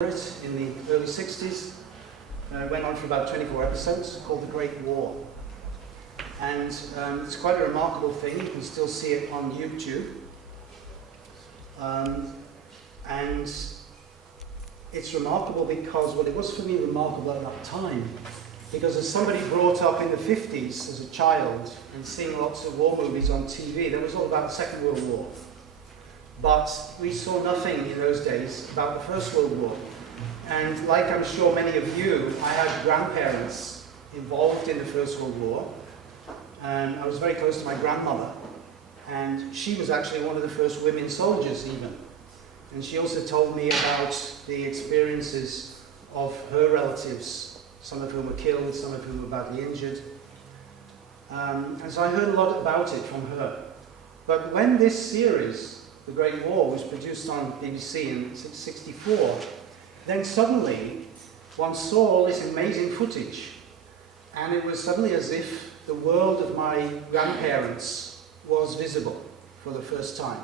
in the early 60s. It went on for about 24 episodes, called The Great War. And it's quite a remarkable thing. You can still see it on YouTube. And it's remarkable because, well, it was for me remarkable at that time, because as somebody brought up in the 50s as a child and seeing lots of war movies on TV, that was all about the Second World War. But we saw nothing in those days about the First World War. And like I'm sure many of you, I had grandparents involved in the First World War. And I was very close to my grandmother. And she was actually one of the first women soldiers even. And she also told me about the experiences of her relatives, some of whom were killed, some of whom were badly injured. And so I heard a lot about it from her. But when this series, The Great War, was produced on BBC in 1964, then suddenly one saw all this amazing footage. And it was suddenly as if the world of my grandparents was visible for the first time.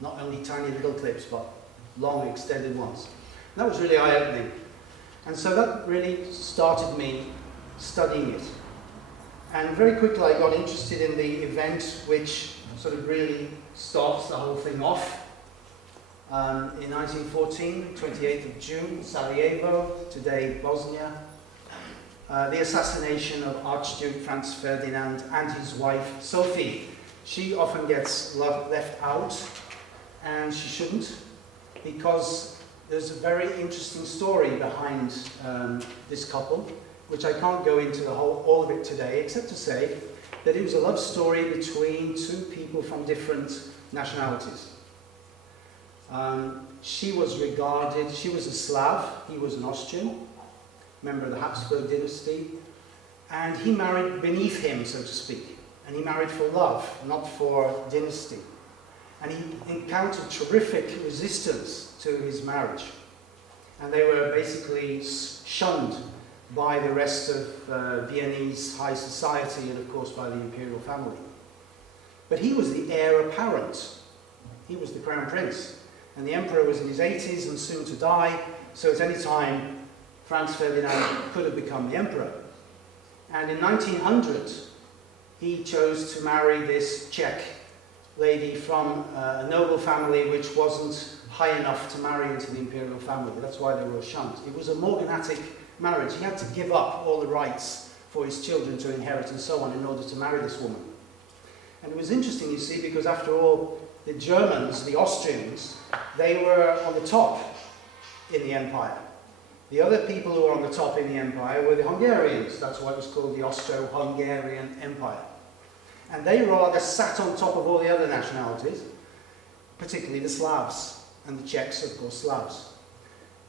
Not only tiny little clips, but long extended ones. And that was really eye-opening. And so that really started me studying it. And very quickly I got interested in the event which sort of really starts the whole thing off. In 1914, 28th of June, Sarajevo, today Bosnia. The assassination of Archduke Franz Ferdinand and his wife Sophie. She often gets left out, and she shouldn't, because there's a very interesting story behind this couple, which I can't go into all of it today, except to say that it was a love story between two people from different nationalities. She was a Slav, he was an Austrian, member of the Habsburg dynasty, and he married beneath him, so to speak. And he married for love, not for dynasty. And he encountered terrific resistance to his marriage. And they were basically shunned by the rest of Viennese high society and, of course, by the imperial family. But he was the heir apparent. He was the crown prince. And the emperor was in his 80s and soon to die, so at any time, Franz Ferdinand could have become the emperor. And in 1900, he chose to marry this Czech lady from a noble family which wasn't high enough to marry into the imperial family. That's why they were shunned. It was a morganatic marriage. He had to give up all the rights for his children to inherit and so on in order to marry this woman. And it was interesting, you see, because after all, the Germans, the Austrians, they were on the top in the empire. The other people who were on the top in the empire were the Hungarians. That's why it was called the Austro-Hungarian Empire. And they rather sat on top of all the other nationalities, particularly the Slavs, and the Czechs, of course, Slavs.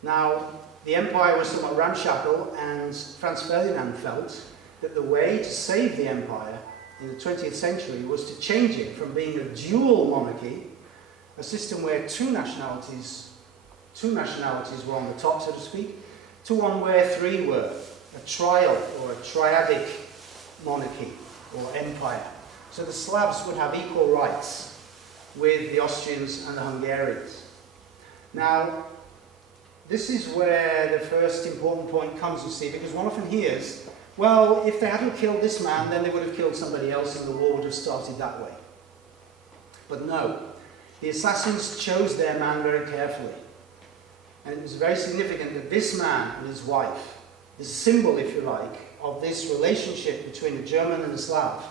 Now, the empire was somewhat ramshackle, and Franz Ferdinand felt that the way to save the empire in the 20th century was to change it from being a dual monarchy, a system where two nationalities were on the top, so to speak, to one where three were, a trial or a triadic monarchy or empire. So the Slavs would have equal rights with the Austrians and the Hungarians. Now, this is where the first important point comes, you see, because one often hears, well, if they hadn't killed this man, then they would have killed somebody else and the war would have started that way. But no, the assassins chose their man very carefully. And it was very significant that this man and his wife, the symbol, if you like, of this relationship between the German and the Slav,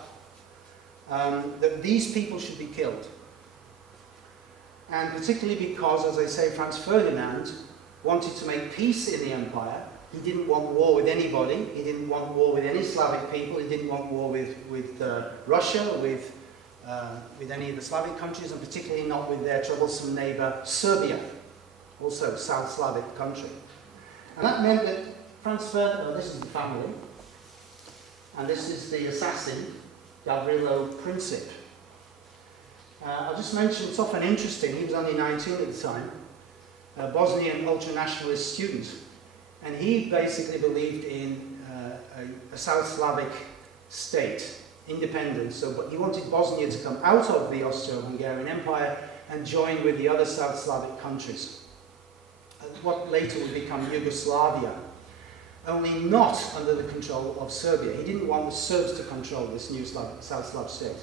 that these people should be killed. And particularly because, as I say, Franz Ferdinand wanted to make peace in the empire. He didn't want war with anybody. He didn't want war with any Slavic people. He didn't want war with Russia, with any of the Slavic countries, and particularly not with their troublesome neighbor, Serbia, also a South Slavic country. And that meant that Franz Ferdinand, this is the family, and this is the assassin, Gavrilo Princip. I'll just mention, it's often interesting, he was only 19 at the time, a Bosnian ultra-nationalist student, and he basically believed in a South Slavic state, independence, but he wanted Bosnia to come out of the Austro-Hungarian Empire and join with the other South Slavic countries. what later would become Yugoslavia, only not under the control of Serbia. He didn't want the Serbs to control this new South Slav state.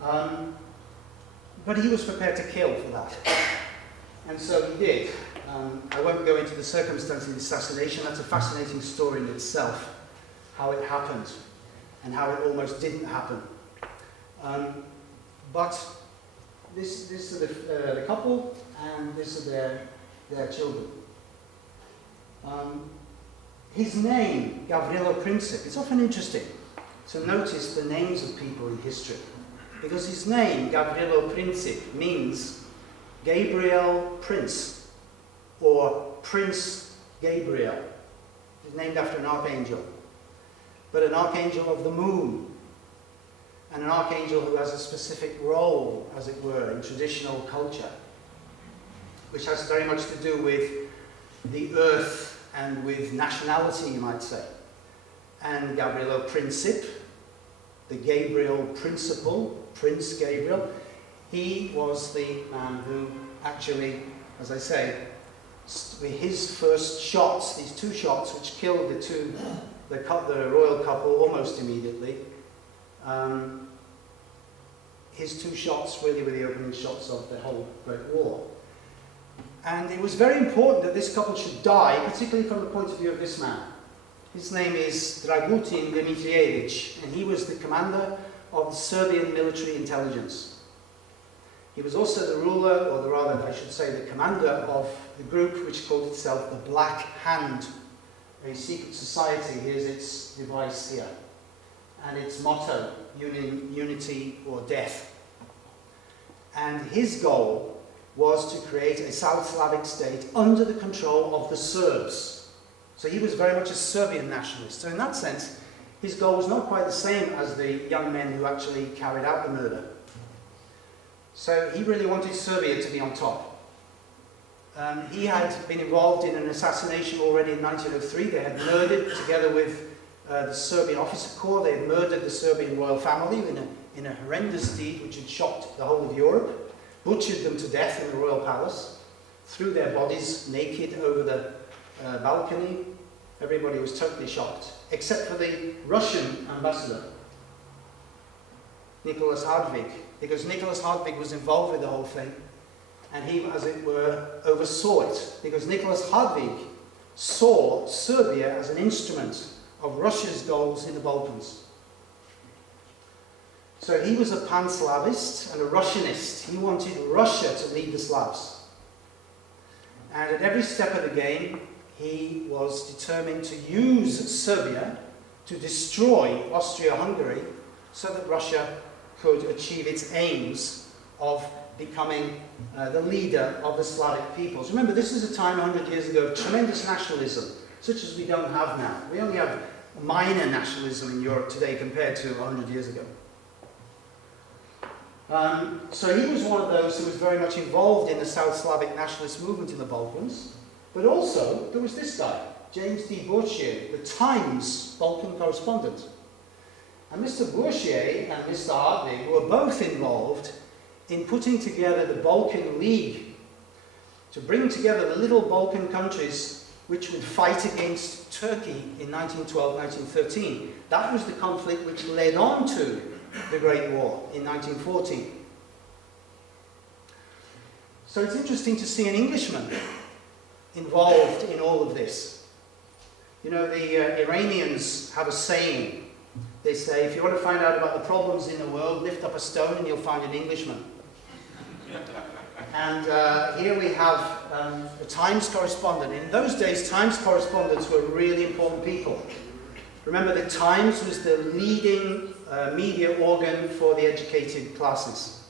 But he was prepared to kill for that. And so he did. I won't go into the circumstances of the assassination. That's a fascinating story in itself, how it happened and how it almost didn't happen. But this is the couple, and this are their children. His name, Gavrilo Princip, it's often interesting to notice the names of people in history, because his name, Gavrilo Princip, means Gabriel Prince, or Prince Gabriel. He's named after an archangel, but an archangel of the moon, and an archangel who has a specific role, as it were, in traditional culture, which has very much to do with the earth and with nationality, you might say. And Gavrilo Princip, the Gabriel principle, Prince Gabriel, he was the man who actually, as I say, his first shots, these two shots which killed the royal couple almost immediately, his two shots really were the opening shots of the whole Great War. And it was very important that this couple should die, particularly from the point of view of this man. His name is Dragutin Dimitrievich, and he was the commander of the Serbian military intelligence. He was also the ruler, or rather I should say the commander of the group which called itself the Black Hand, a secret society. Here's its device here. And its motto, unity or death. And his goal was to create a South Slavic state under the control of the Serbs. So he was very much a Serbian nationalist. So in that sense, his goal was not quite the same as the young men who actually carried out the murder. So he really wanted Serbia to be on top. He had been involved in an assassination already in 1903. They had murdered, together with the Serbian officer corps, they had murdered the Serbian royal family in a horrendous deed which had shocked the whole of Europe. Butchered them to death in the royal palace, threw their bodies naked over the balcony. Everybody was totally shocked, except for the Russian ambassador, Nicholas Hardvig, because Nicholas Hardvig was involved with the whole thing, and he, as it were, oversaw it, because Nicholas Hardvig saw Serbia as an instrument of Russia's goals in the Balkans. So he was a pan-Slavist and a Russianist. He wanted Russia to lead the Slavs. And at every step of the game, he was determined to use Serbia to destroy Austria-Hungary so that Russia could achieve its aims of becoming the leader of the Slavic peoples. Remember, this is a time 100 years ago of tremendous nationalism, such as we don't have now. We only have minor nationalism in Europe today compared to 100 years ago. So he was one of those who was very much involved in the South Slavic nationalist movement in the Balkans. But also, there was this guy, James D. Bourchier, the Times Balkan correspondent. And Mr. Bourchier and Mr. Hartwig were both involved in putting together the Balkan League to bring together the little Balkan countries which would fight against Turkey in 1912-1913. That was the conflict which led on to the Great War in 1914. So it's interesting to see an Englishman involved in all of this. You know, the Iranians have a saying. They say, if you want to find out about the problems in the world, lift up a stone and you'll find an Englishman. And here we have a Times correspondent. In those days, Times correspondents were really important people. Remember, the Times was the leading media organ for the educated classes.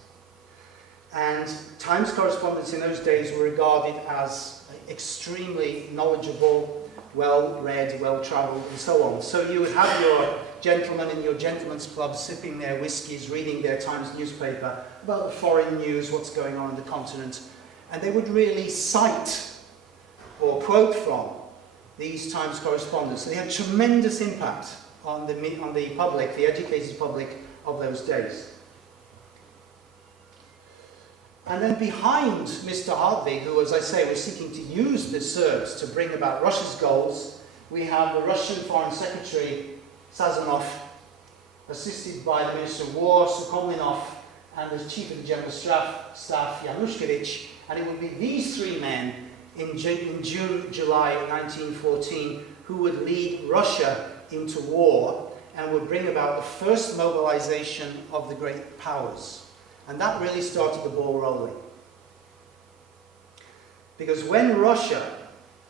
And Times correspondents in those days were regarded as extremely knowledgeable, well-read, well-travelled, and so on. So you would have your gentlemen in your gentlemen's club sipping their whiskies, reading their Times newspaper about the foreign news, what's going on in the continent, and they would really cite or quote from these Times correspondents. They had tremendous impact on the public, the educated public of those days. And then behind Mr. Hartwig, who, as I say, was seeking to use the Serbs to bring about Russia's goals, we have the Russian Foreign Secretary, Sazonov, assisted by the Minister of War, Sukhomlinov, and the Chief of the General Staff, Yanushkevich. And it would be these three men in June, July 1914 who would lead Russia into war and would bring about the first mobilization of the great powers. And that really started the ball rolling. Because when Russia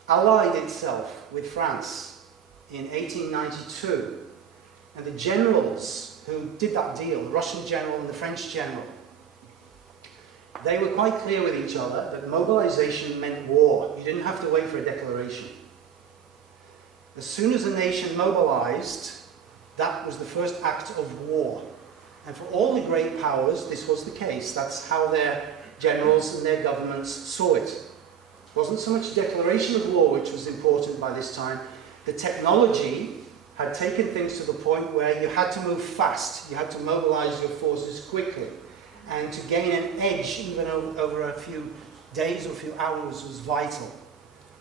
allied itself with France in 1892, and the generals who did that deal, the Russian general and the French general, they were quite clear with each other that mobilization meant war. You didn't have to wait for a declaration. As soon as a nation mobilized, that was the first act of war. And for all the great powers, this was the case. That's how their generals and their governments saw it. It wasn't so much declaration of war which was important by this time. The technology had taken things to the point where you had to move fast. You had to mobilize your forces quickly. And to gain an edge, even over a few days or a few hours, was vital.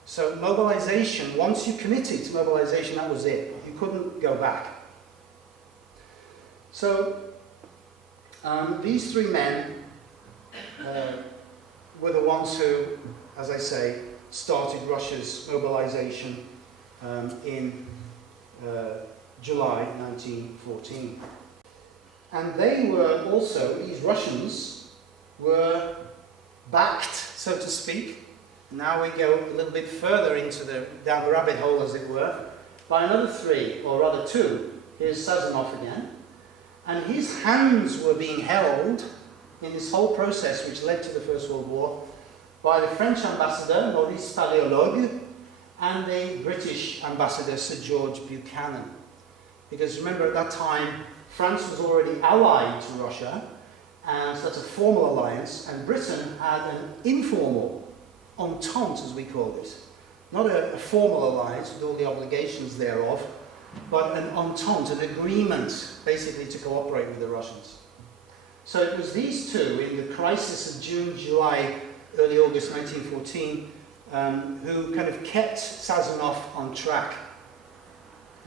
So mobilization, once you committed to mobilization, that was it. You couldn't go back. So these three men were the ones who, as I say, started Russia's mobilization in July 1914. And they were also, these Russians, were backed, so to speak. Now we go a little bit further down the rabbit hole, as it were, by another three, or rather two. Here's Sazonov again. And his hands were being held in this whole process which led to the First World War by the French ambassador, Maurice Paléologue, and the British ambassador, Sir George Buchanan. Because remember, at that time, France was already allied to Russia, and so that's a formal alliance, and Britain had an informal entente, as we call it. Not a formal alliance with all the obligations thereof, but an entente, an agreement, basically to cooperate with the Russians. So it was these two, in the crisis of June, July, early August 1914, who kind of kept Sazonov on track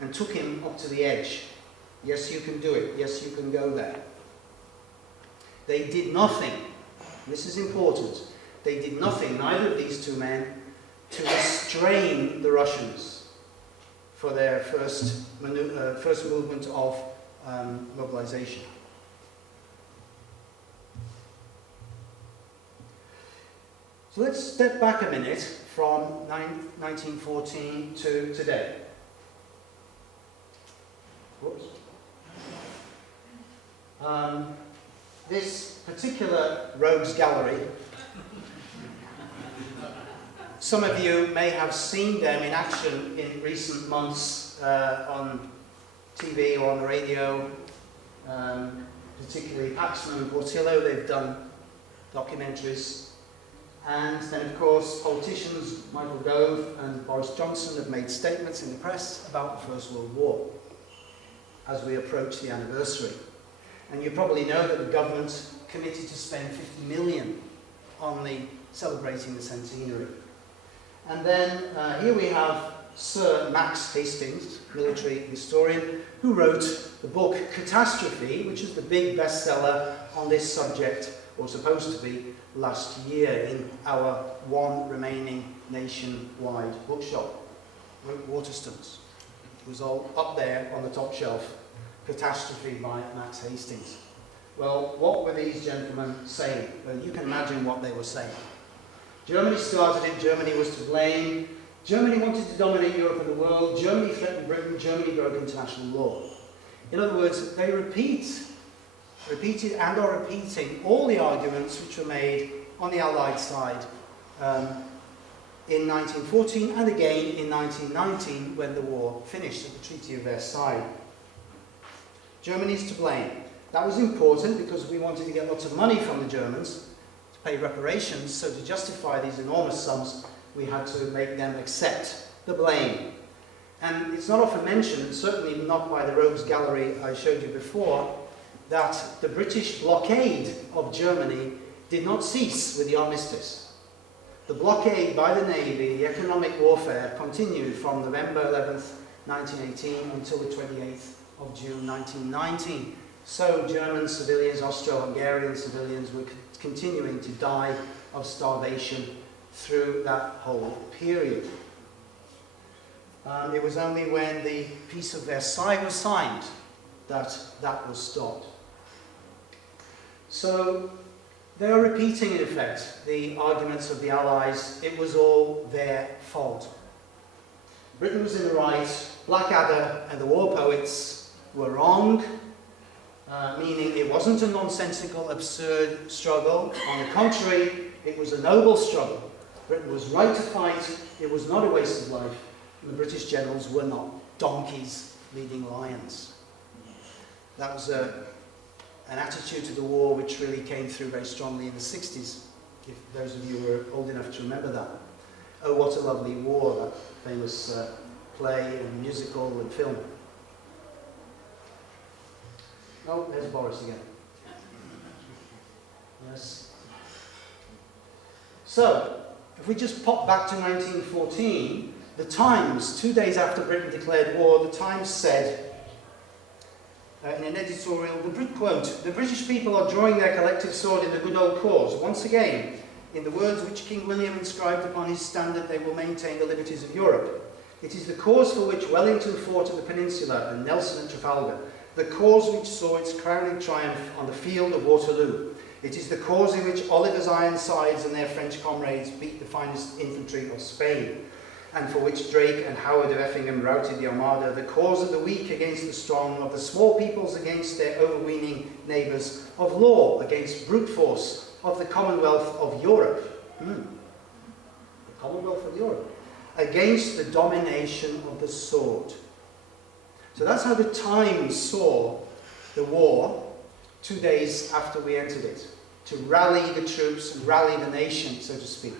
and took him up to the edge. Yes, you can do it. Yes, you can go there. They did nothing. This is important. They did nothing, neither of these two men, to restrain the Russians for their first movement of mobilization. So let's step back a minute from 1914 to today. Whoops. This particular rogues gallery, some of you may have seen them in action in recent months on TV or on the radio, particularly Paxman and Portillo. They've done documentaries. And then, of course, politicians Michael Gove and Boris Johnson have made statements in the press about the First World War as we approach the anniversary. And you probably know that the government committed to spend 50 million on celebrating the centenary. And then here we have Sir Max Hastings, military historian, who wrote the book Catastrophe, which is the big bestseller on this subject, or supposed to be, last year in our one remaining nationwide bookshop, Waterstones. It was all up there on the top shelf, Catastrophe by Max Hastings. Well, what were these gentlemen saying? Well, you can imagine what they were saying. Germany started it, Germany was to blame, Germany wanted to dominate Europe and the world, Germany threatened Britain, Germany broke international law. In other words, they repeated and are repeating all the arguments which were made on the Allied side in 1914 and again in 1919 when the war finished at the Treaty of Versailles. Germany's to blame. That was important because we wanted to get lots of money from the Germans to pay reparations, so to justify these enormous sums we had to make them accept the blame. And it's not often mentioned, certainly not by the Rogues Gallery I showed you before, that the British blockade of Germany did not cease with the armistice. The blockade by the Navy, the economic warfare, continued from November 11th, 1918 until the 28th of June 1919. So German civilians, Austro-Hungarian civilians were continuing to die of starvation through that whole period. It was only when the Peace of Versailles was signed that that was stopped. So they are repeating, in effect, the arguments of the Allies. It was all their fault. Britain was in the right, Blackadder and the war poets were wrong, meaning it wasn't a nonsensical, absurd struggle. On the contrary, it was a noble struggle. Britain was right to fight. It was not a waste of life. And the British generals were not donkeys leading lions. That was an attitude to the war which really came through very strongly in the 60s, if those of you were old enough to remember that. Oh, What a Lovely War, that famous play and musical and film. Oh, there's Boris again. Yes. So, if we just pop back to 1914, the Times, 2 days after Britain declared war, the Times said, in an editorial, quote, "The British people are drawing their collective sword in the good old cause. Once again, in the words which King William inscribed upon his standard, they will maintain the liberties of Europe. It is the cause for which Wellington fought at the Peninsula and Nelson at Trafalgar, the cause which saw its crowning triumph on the field of Waterloo. It is the cause in which Oliver's Ironsides and their French comrades beat the finest infantry of Spain, and for which Drake and Howard of Effingham routed the Armada, the cause of the weak against the strong, of the small peoples against their overweening neighbours, of law against brute force, of the Commonwealth of Europe." The Commonwealth of Europe. "Against the domination of the sword." So that's how the Times saw the war 2 days after we entered it, to rally the troops and rally the nation, so to speak.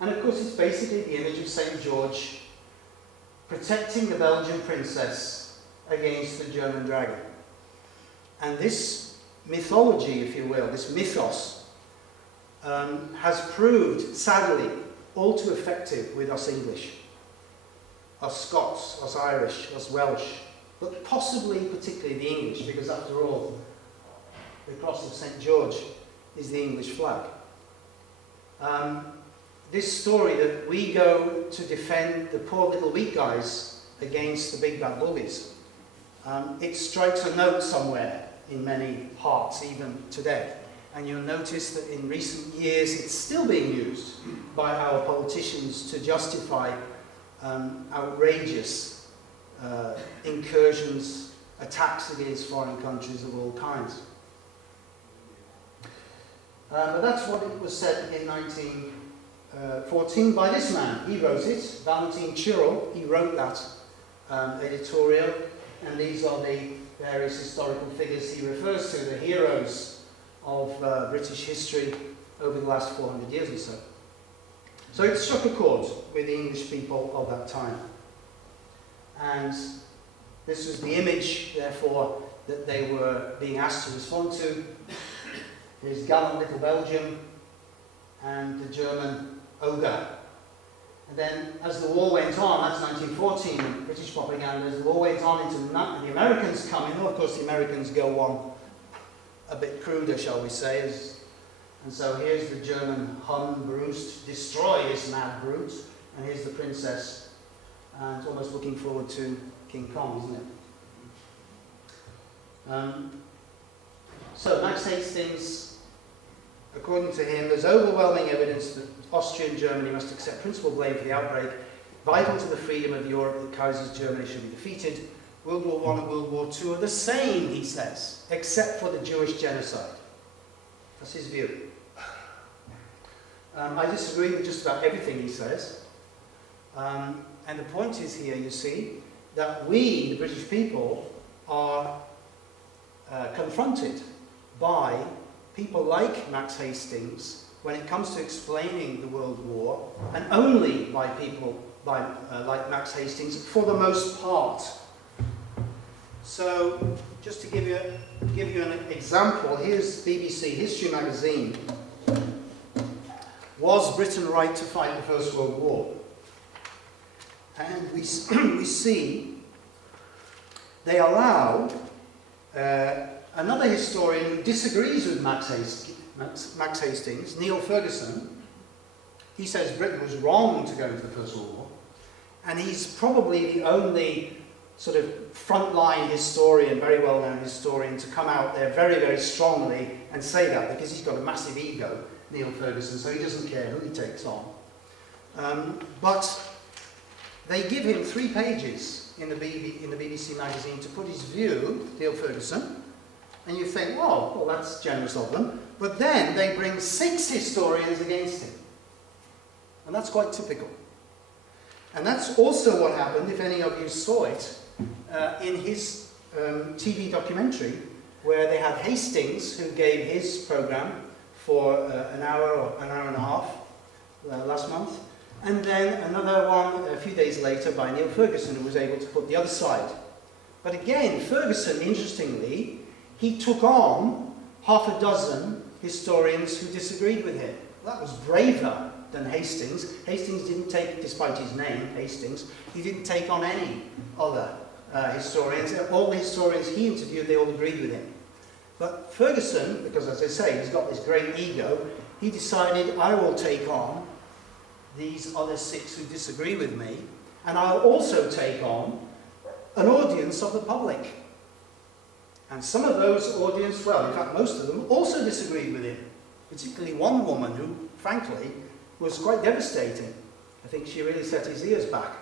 And of course, it's basically the image of St. George protecting the Belgian princess against the German dragon. And this mythology, if you will, this mythos, has proved, sadly, all too effective with us English, us Scots, us Irish, us Welsh, but possibly particularly the English, because after all, the cross of St. George is the English flag. This story that we go to defend the poor little weak guys against the big bad bullies, it strikes a note somewhere in many hearts, even today. And you'll notice that in recent years it's still being used by our politicians to justify outrageous incursions, attacks against foreign countries of all kinds. But that's what it was said in 1914 by this man. He wrote it, Valentine Chirrell. He wrote that editorial, and these are the various historical figures he refers to, the heroes of British history over the last 400 years or so. So it struck a chord with the English people of that time. And this was the image, therefore, that they were being asked to respond to. Here's gallant little Belgium and the German ogre. And then, as the war went on, that's 1914, British propaganda, as the war went on into the Americans come in. Of course, the Americans go on a bit cruder, shall we say. And so here's the German Hun brute, destroy this mad brute. And here's the princess. And it's almost looking forward to King Kong, isn't it? So Max Hastings, according to him, there's overwhelming evidence that Austria and Germany must accept principal blame for the outbreak. Vital to the freedom of Europe that Kaiser's Germany should be defeated. World War I and World War II are the same, he says, except for the Jewish genocide. That's his view. I disagree with just about everything he says. And the point is here, you see, that we, the British people, are confronted by people like Max Hastings when it comes to explaining the World War, and only by people like Max Hastings for the most part. So just to give you an example, here's BBC History magazine. Was Britain right to fight the First World War? And we see they allow another historian who disagrees with Max Hastings, Neil Ferguson. He says Britain was wrong to go into the First World War, and he's probably the only sort of frontline historian, very well-known historian, to come out there very, very strongly and say that, because he's got a massive ego, Neil Ferguson, so he doesn't care who he takes on. But they give him 3 pages in the BBC magazine to put his view, Neil Ferguson, and you think, oh, well, that's generous of them. But then they bring 6 historians against him. And that's quite typical. And that's also what happened, if any of you saw it, in his TV documentary, where they had Hastings, who gave his program for an hour or an hour and a half last month, and then another one a few days later by Neil Ferguson, who was able to put the other side. But again, Ferguson, interestingly, he took on half a dozen historians who disagreed with him. That was braver than Hastings. Hastings didn't take, despite his name, Hastings, he didn't take on any other historians. All the historians he interviewed, they all agreed with him. But Ferguson, because as I say, he's got this great ego, he decided, I will take on these other 6 who disagree with me, and I'll also take on an audience of the public. And some of those audience, well, in fact most of them, also disagreed with him. Particularly one woman who, frankly, was quite devastating. I think she really set his ears back.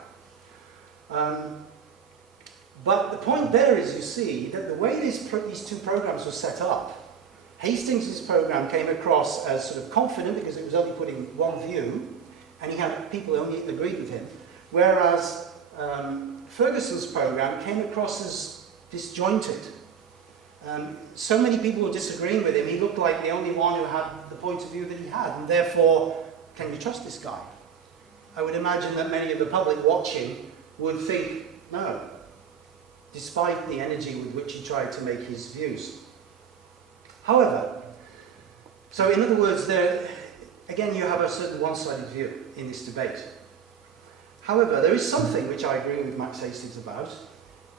But the point there is, you see, that the way these 2 programs were set up, Hastings' program came across as sort of confident because it was only putting one view, and he had people who only agreed with him, whereas Ferguson's program came across as disjointed. So many people were disagreeing with him, he looked like the only one who had the point of view that he had, and therefore, can you trust this guy? I would imagine that many of the public watching would think, no, despite the energy with which he tried to make his views. However, so in other words, again you have a certain one-sided view in this debate. However, there is something which I agree with Max Hastings about.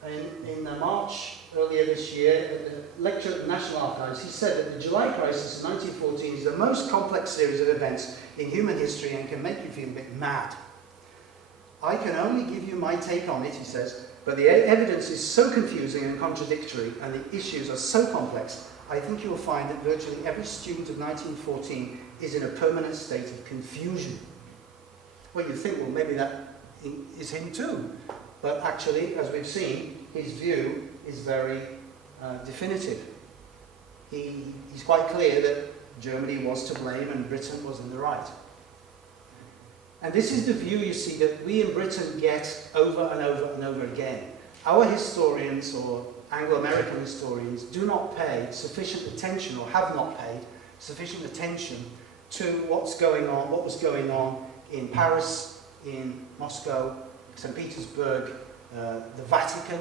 In March earlier this year, at the lecture at the National Archives, he said that the July crisis of 1914 is the most complex series of events in human history and can make you feel a bit mad. I can only give you my take on it, he says, but the evidence is so confusing and contradictory and the issues are so complex, I think you will find that virtually every student of 1914 is in a permanent state of confusion. Well, you think, well, maybe that is him too. But actually, as we've seen, his view is very definitive. He's quite clear that Germany was to blame and Britain was in the right. And this is the view, you see, that we in Britain get over and over and over again. Our historians, or Anglo-American historians, do not pay sufficient attention, or have not paid sufficient attention to what was going on in Paris, in Moscow, St. Petersburg, the Vatican,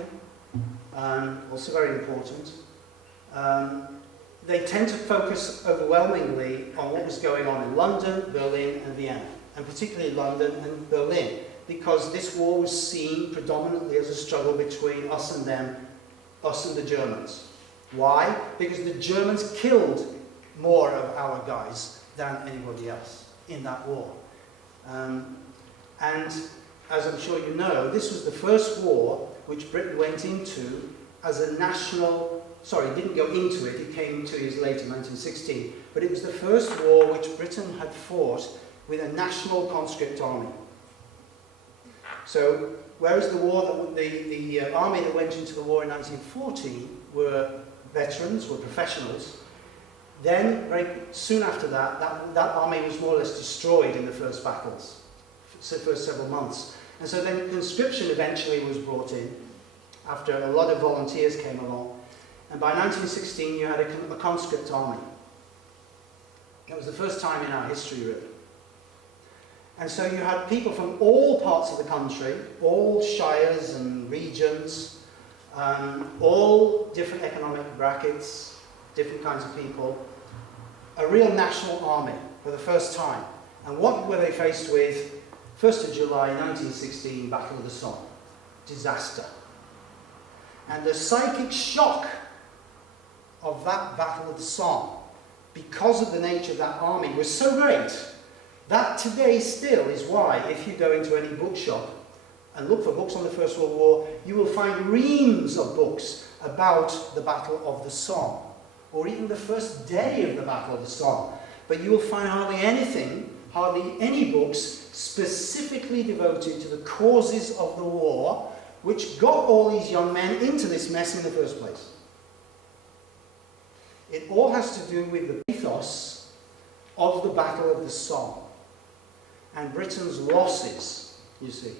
also very important. They tend to focus overwhelmingly on what was going on in London, Berlin and Vienna, and particularly London and Berlin, because this war was seen predominantly as a struggle between us and them, us and the Germans. Why? Because the Germans killed more of our guys than anybody else in that war. And as I'm sure you know, this was the first war which Britain went into as a national, sorry, it didn't go into it, it came 2 years later, 1916, but it was the first war which Britain had fought with a national conscript army. So, whereas the army that went into the war in 1914 were veterans, were professionals, then very soon after that army was more or less destroyed in the first battles, first several months. And so then conscription eventually was brought in, after a lot of volunteers came along. And by 1916 you had a conscript army. It was the first time in our history, really. And so you had people from all parts of the country, all shires and regions, all different economic brackets, different kinds of people, a real national army for the first time. And what were they faced with? 1st of July 1916, Battle of the Somme. Disaster. And the psychic shock of that Battle of the Somme, because of the nature of that army, was so great that today still is why, if you go into any bookshop and look for books on the First World War, you will find reams of books about the Battle of the Somme, or even the first day of the Battle of the Somme. But you will find hardly any books specifically devoted to the causes of the war, which got all these young men into this mess in the first place. It all has to do with the ethos of the Battle of the Somme and Britain's losses, you see.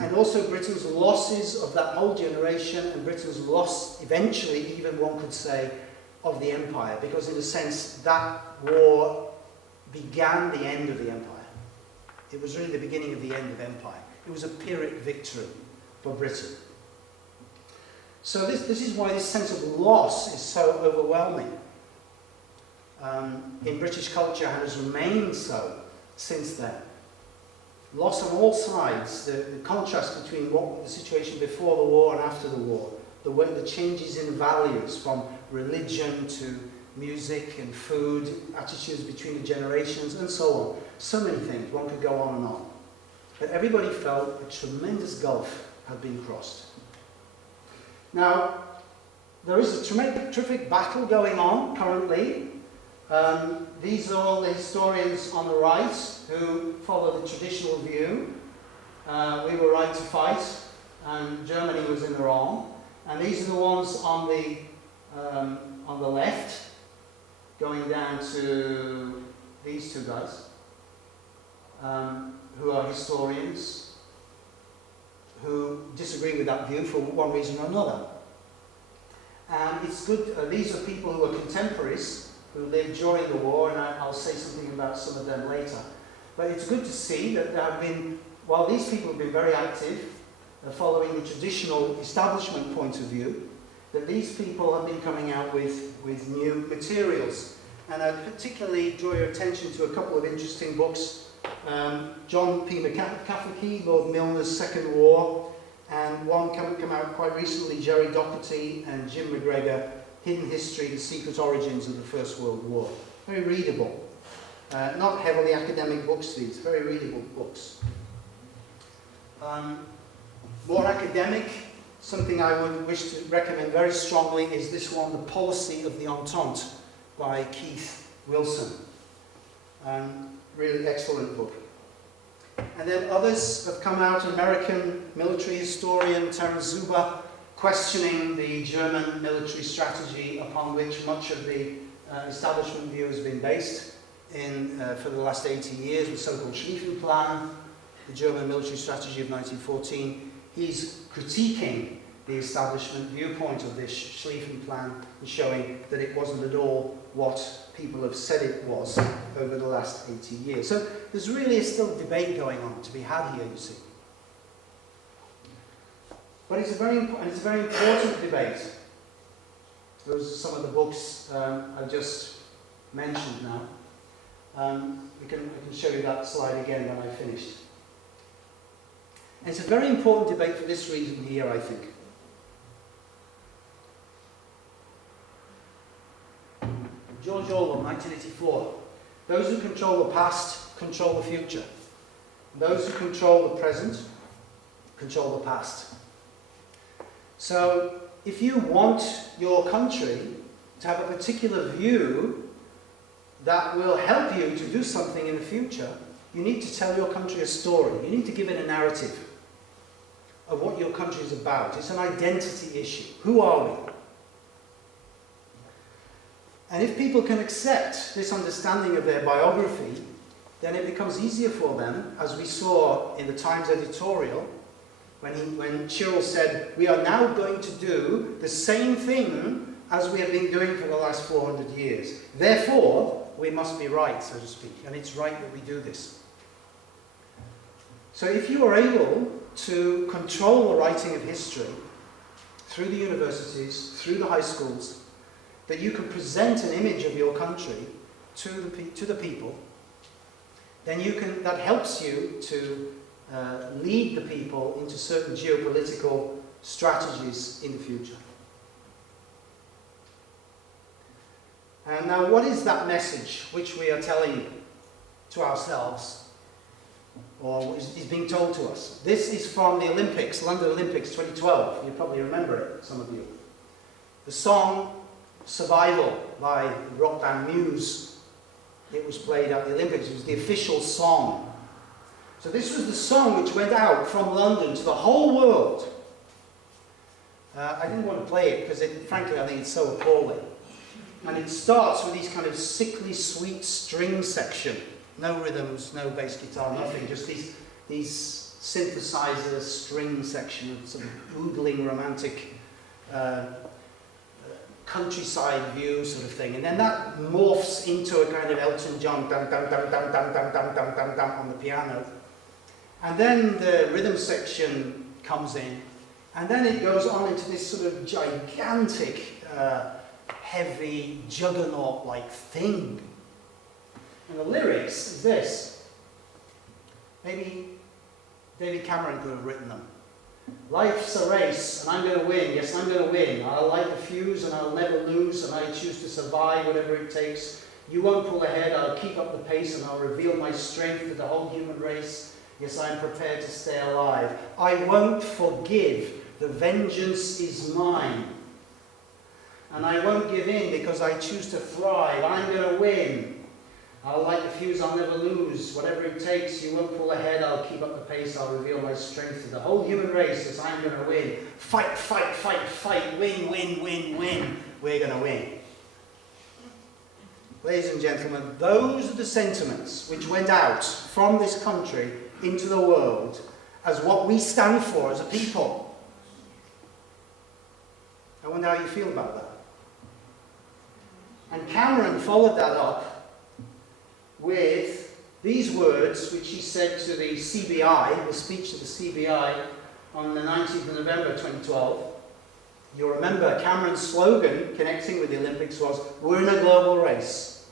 And also Britain's losses of that whole generation, and Britain's loss, eventually, even one could say, of the empire, because in a sense that war began the end of the empire. It was really the beginning of the end of empire. It was a Pyrrhic victory for Britain. So this is why this sense of loss is so overwhelming in British culture, and has remained so since then. Loss on all sides, the contrast between the situation before the war and after the war, the changes in values from religion to music and food, attitudes between the generations, and so on. So many things, one could go on and on. But everybody felt a tremendous gulf had been crossed. Now, there is a terrific battle going on currently. These are all the historians on the right who follow the traditional view. We were right to fight, and Germany was in the wrong. And these are the ones on the left, going down to these two guys, who are historians, who disagree with that view for one reason or another. And it's good, these are people who are contemporaries, who lived during the war, and I'll say something about some of them later. But it's good to see that there have been, while these people have been very active, following the traditional establishment point of view, that these people have been coming out with new materials. And I particularly draw your attention to a couple of interesting books. John P. McCafferty, Lord Milner's Second War, and one come out quite recently, Jerry Doherty and Jim McGregor, Hidden History, The Secret Origins of the First World War. Very readable. Not heavily academic books, these, very readable books. More academic, something I would wish to recommend very strongly is this one, The Policy of the Entente, by Keith Wilson. Really excellent book. And then others have come out, American military historian Terence Zuba, questioning the German military strategy upon which much of the establishment view has been based for the last 80 years, the so-called Schlieffen Plan, the German military strategy of 1914. He's critiquing the establishment viewpoint of this Schlieffen Plan and showing that it wasn't at all what people have said it was over the last 80 years. So there's really still a debate going on to be had here, you see. But it's a very important debate. Those are some of the books I just mentioned now. I can show you that slide again when I've finished. And it's a very important debate for this reason here, I think. George Orwell, 1984. Those who control the past control the future. Those who control the present control the past. So, if you want your country to have a particular view that will help you to do something in the future, you need to tell your country a story. You need to give it a narrative of what your country is about. It's an identity issue. Who are we? And if people can accept this understanding of their biography, then it becomes easier for them, as we saw in the Times editorial, when Chirrell said, we are now going to do the same thing as we have been doing for the last 400 years. Therefore, we must be right, so to speak, and it's right that we do this. So if you are able to control the writing of history through the universities, through the high schools, that you can present an image of your country to the people, then that helps you to lead the people into certain geopolitical strategies in the future. And now, what is that message which we are telling to ourselves, or is being told to us? This is from the Olympics, London Olympics 2012. You probably remember it, some of you. The song Survival by the rock band Muse. It was played at the Olympics. It was the official song. So this was the song which went out from London to the whole world. I didn't want to play it because, frankly, I think it's so appalling. And it starts with these kind of sickly sweet string section. No rhythms, no bass guitar, nothing. Just these synthesizer string section of sort of oodling romantic countryside view sort of thing. And then that morphs into a kind of Elton John dum dum dum dum dum dum dum dum dum dum on the piano. And then the rhythm section comes in. And then it goes on into this sort of gigantic heavy juggernaut-like thing. And the lyrics is this. Maybe David Cameron could have written them. Life's a race, and I'm going to win. Yes, I'm going to win. I'll light the fuse, and I'll never lose, and I choose to survive whatever it takes. You won't pull ahead. I'll keep up the pace, and I'll reveal my strength to the whole human race. Yes, I'm prepared to stay alive. I won't forgive. The vengeance is mine. And I won't give in because I choose to thrive. I'm going to win. I'll light the fuse, I'll never lose. Whatever it takes, you won't pull ahead. I'll keep up the pace, I'll reveal my strength to the whole human race as I'm going to win. Fight, fight, fight, fight. Win, win, win, win. We're going to win. Ladies and gentlemen, those are the sentiments which went out from this country into the world as what we stand for as a people. I wonder how you feel about that. And Cameron followed that up with these words, which he said to the CBI, the speech to the CBI on the 19th of November 2012. You'll remember Cameron's slogan, connecting with the Olympics, was, "We're in a global race."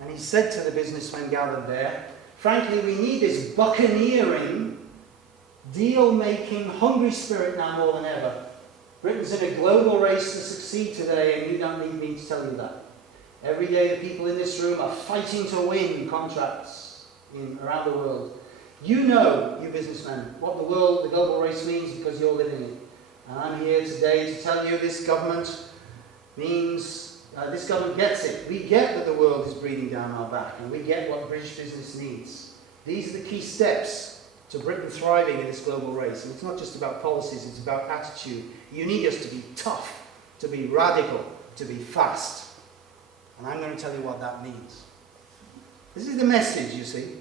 And he said to the businessmen gathered there, frankly, we need this buccaneering, deal-making, hungry spirit now more than ever. Britain's in a global race to succeed today, and you don't need me to tell you that. Every day the people in this room are fighting to win contracts around the world. You know, you businessmen, what the global race means because you're living it. And I'm here today to tell you this government this government gets it. We get that the world is breathing down our back, and we get what British business needs. These are the key steps to Britain thriving in this global race. And it's not just about policies, it's about attitude. You need us to be tough, to be radical, to be fast. And I'm going to tell you what that means. This is the message, you see,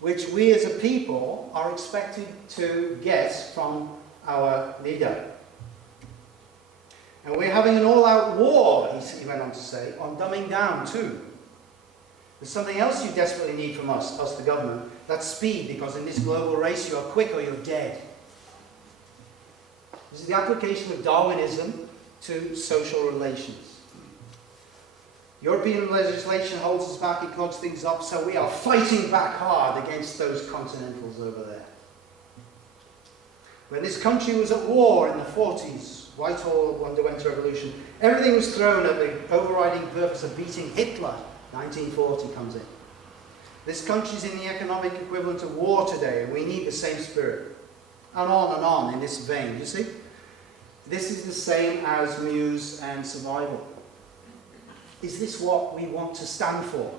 which we as a people are expected to get from our leader. And we're having an all-out war, he went on to say, on dumbing down too. There's something else you desperately need from us the government. That's speed, because in this global race you are quick or you're dead. This is the application of Darwinism to social relations. European legislation holds us back, it clogs things up, so we are fighting back hard against those continentals over there. When this country was at war in the 40s, Whitehall underwent a revolution, everything was thrown at the overriding purpose of beating Hitler. 1940 comes in. This country's in the economic equivalent of war today, and we need the same spirit. And on in this vein, you see? This is the same as Muse and Survival. Is this what we want to stand for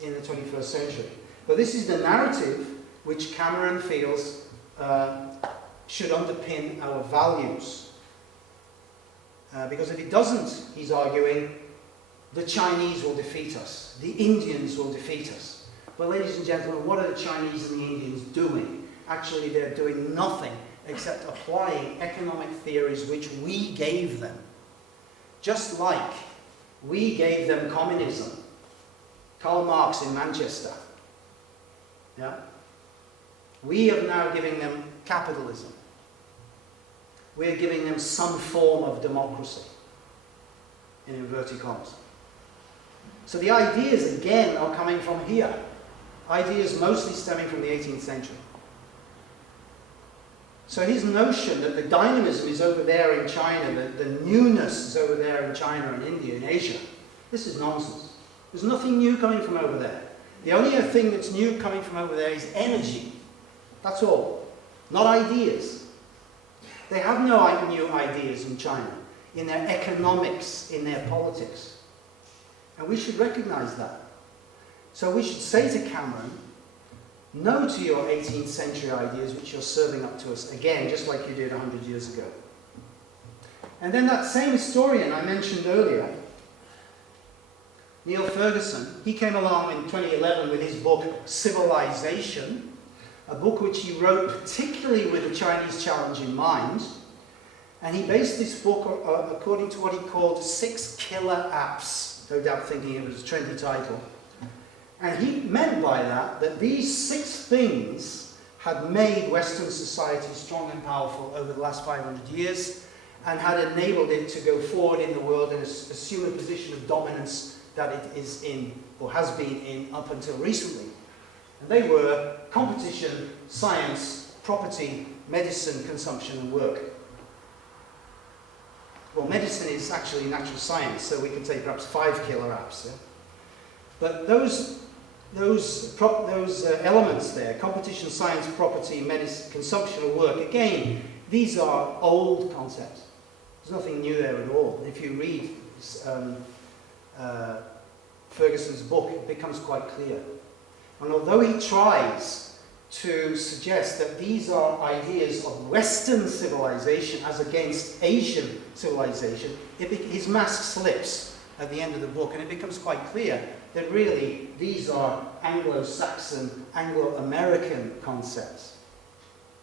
in the 21st century? But this is the narrative which Cameron feels should underpin our values. Because if it doesn't, he's arguing, the Chinese will defeat us. The Indians will defeat us. But ladies and gentlemen, what are the Chinese and the Indians doing? Actually, they're doing nothing except applying economic theories which we gave them. Just like we gave them communism. Karl Marx in Manchester. Yeah? We are now giving them capitalism. we're giving them some form of democracy, in inverted commas. So the ideas, again, are coming from here. Ideas mostly stemming from the 18th century. So his notion that the dynamism is over there in China, the newness is over there in China and India and Asia, this is nonsense. There's nothing new coming from over there. The only thing that's new coming from over there is energy. That's all. Not ideas. They have no new ideas in China, in their economics, in their politics. And we should recognize that. So we should say to Cameron, no to your 18th century ideas which you're serving up to us, again, just like you did 100 years ago. And then that same historian I mentioned earlier, Neil Ferguson, he came along in 2011 with his book Civilization, a book which he wrote particularly with the Chinese challenge in mind. And he based this book according to what he called 6 killer apps, no doubt thinking it was a trendy title. And he meant by that that these 6 things had made Western society strong and powerful over the last 500 years and had enabled it to go forward in the world and assume a position of dominance that it is in, or has been in, up until recently. And they were competition, science, property, medicine, consumption, and work. Well, medicine is actually natural science, so we could say perhaps 5 killer apps. Yeah? But those elements there, competition, science, property, medicine, consumption, and work, again, these are old concepts. There's nothing new there at all. If you read Ferguson's book, it becomes quite clear. And although he tries to suggest that these are ideas of Western civilization as against Asian civilization, his mask slips at the end of the book, and it becomes quite clear that really these are Anglo-Saxon, Anglo-American concepts,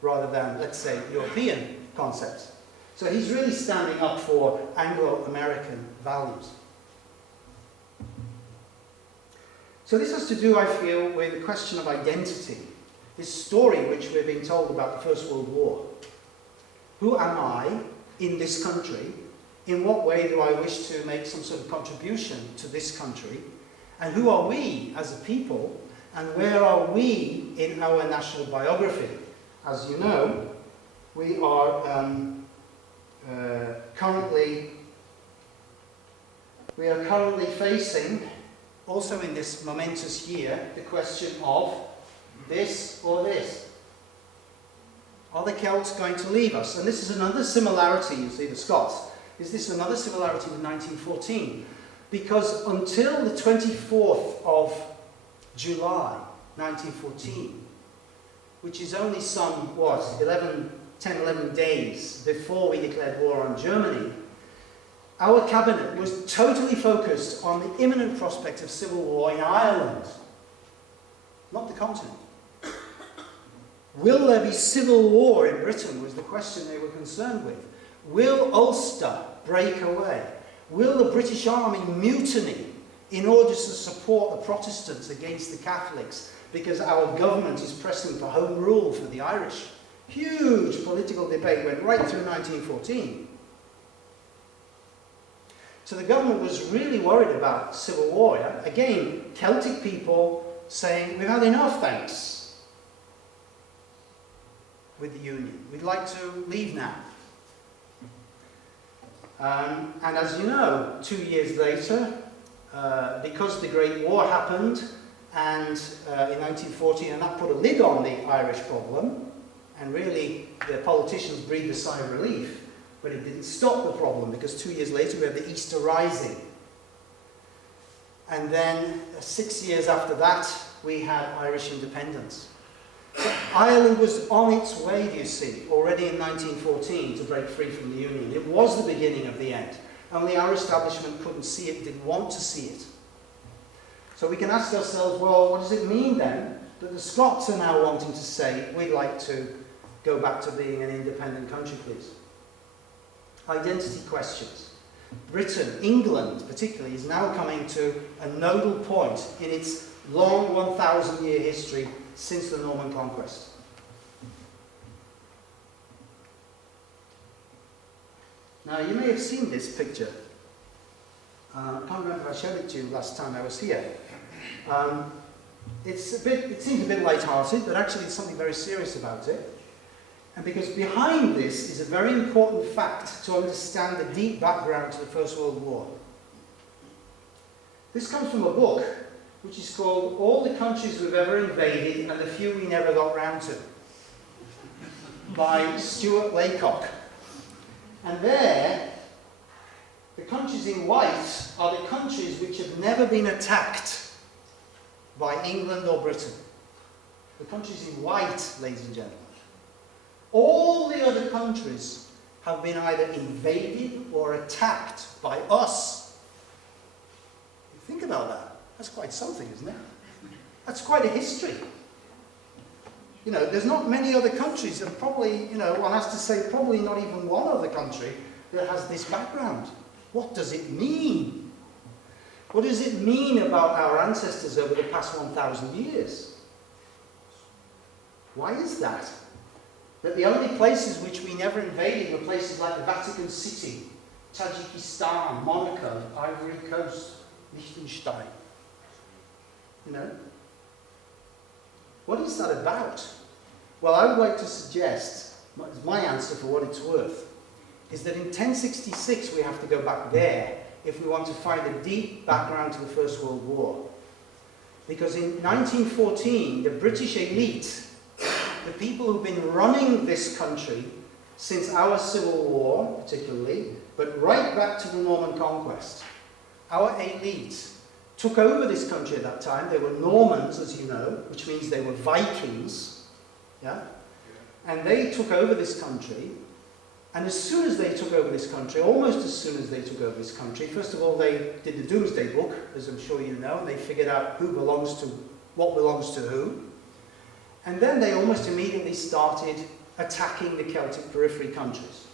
rather than, let's say, European concepts. So he's really standing up for Anglo-American values. So this has to do, I feel, with the question of identity. This story which we're being told about the First World War. Who am I in this country? In what way do I wish to make some sort of contribution to this country? And who are we as a people? And where are we in our national biography? As you know, we are currently facing, also in this momentous year, the question of this or this. Are the Celts going to leave us? And this is another similarity, you see, the Scots. Is this another similarity with 1914? Because until the 24th of July 1914, which is only some, 10, 11 days before we declared war on Germany, our cabinet was totally focused on the imminent prospect of civil war in Ireland, not the continent. Will there be civil war in Britain was the question they were concerned with. Will Ulster break away? Will the British Army mutiny in order to support the Protestants against the Catholics because our government is pressing for home rule for the Irish? Huge political debate went right through 1914. So the government was really worried about civil war. Yeah? Again, Celtic people saying, we've had enough, thanks, with the Union. We'd like to leave now. And as you know, 2 years later, because the Great War happened, and in 1914, and that put a lid on the Irish problem, and really the politicians breathed a sigh of relief, but it didn't stop the problem, because 2 years later we had the Easter Rising. And then 6 years after that, we had Irish independence. So Ireland was on its way, you see, already in 1914 to break free from the Union. It was the beginning of the end. Only our establishment couldn't see it, didn't want to see it. So we can ask ourselves, well, what does it mean then that the Scots are now wanting to say, we'd like to go back to being an independent country, please? Identity questions. Britain, England particularly, is now coming to a nodal point in its long 1,000-year history since the Norman Conquest. Now, you may have seen this picture. I can't remember if I showed it to you last time I was here. It seems a bit light-hearted, but actually there's something very serious about it. And because behind this is a very important fact to understand the deep background to the First World War. This comes from a book which is called All the Countries We've Ever Invaded and the Few We Never Got Round to, by Stuart Laycock. And there, the countries in white are the countries which have never been attacked by England or Britain. The countries in white, ladies and gentlemen. All the other countries have been either invaded or attacked by us. Think about that. That's quite something, isn't it? That's quite a history. You know, there's not many other countries, and probably, you know, one has to say probably not even one other country that has this background. What does it mean? What does it mean about our ancestors over the past 1,000 years? Why is that? That the only places which we never invaded were places like the Vatican City, Tajikistan, Monaco, Ivory Coast, Liechtenstein. You know? What is that about? Well, I would like to suggest, my answer for what it's worth, is that in 1066 we have to go back there if we want to find a deep background to the First World War. Because in 1914, the British elite, the people who've been running this country since our Civil War, particularly, but right back to the Norman Conquest, our elite took over this country at that time. They were Normans, as you know, which means they were Vikings, yeah? And they took over this country, and as soon as they took over this country, almost as soon as they took over this country, first of all, they did the Doomsday Book, as I'm sure you know, and they figured out who belongs to, what belongs to who. And then they almost immediately started attacking the Celtic periphery countries.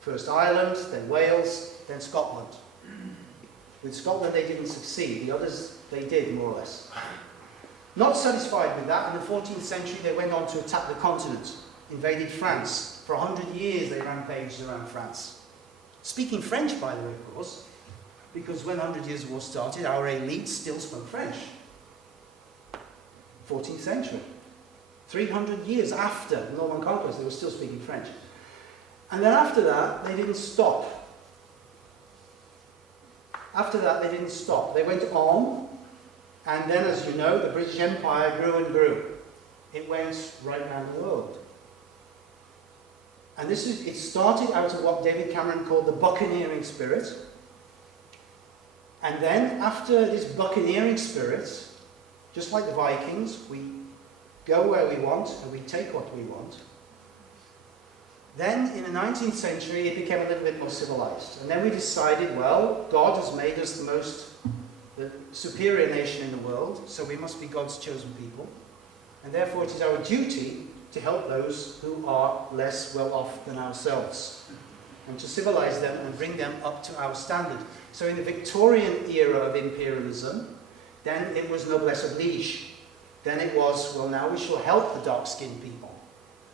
First Ireland, then Wales, then Scotland. With Scotland they didn't succeed, the others they did, more or less. Not satisfied with that, in the 14th century they went on to attack the continent, invaded France. For 100 years they rampaged around France. Speaking French, by the way, of course, because when 100 Years' War started, our elite still spoke French. 14th century. 300 years after the Norman Conquest, they were still speaking French. And then after that, they didn't stop. After that, they didn't stop. They went on, and then, as you know, the British Empire grew and grew. It went right around the world. And it started out of what David Cameron called the buccaneering spirit. And then, after this buccaneering spirit, just like the Vikings, we go where we want and we take what we want. Then, in the 19th century, it became a little bit more civilized. And then we decided, well, God has made us the superior nation in the world, so we must be God's chosen people. And therefore, it is our duty to help those who are less well off than ourselves, and to civilize them and bring them up to our standard. So in the Victorian era of imperialism, then it was noblesse oblige. Then it was, well, now we shall help the dark-skinned people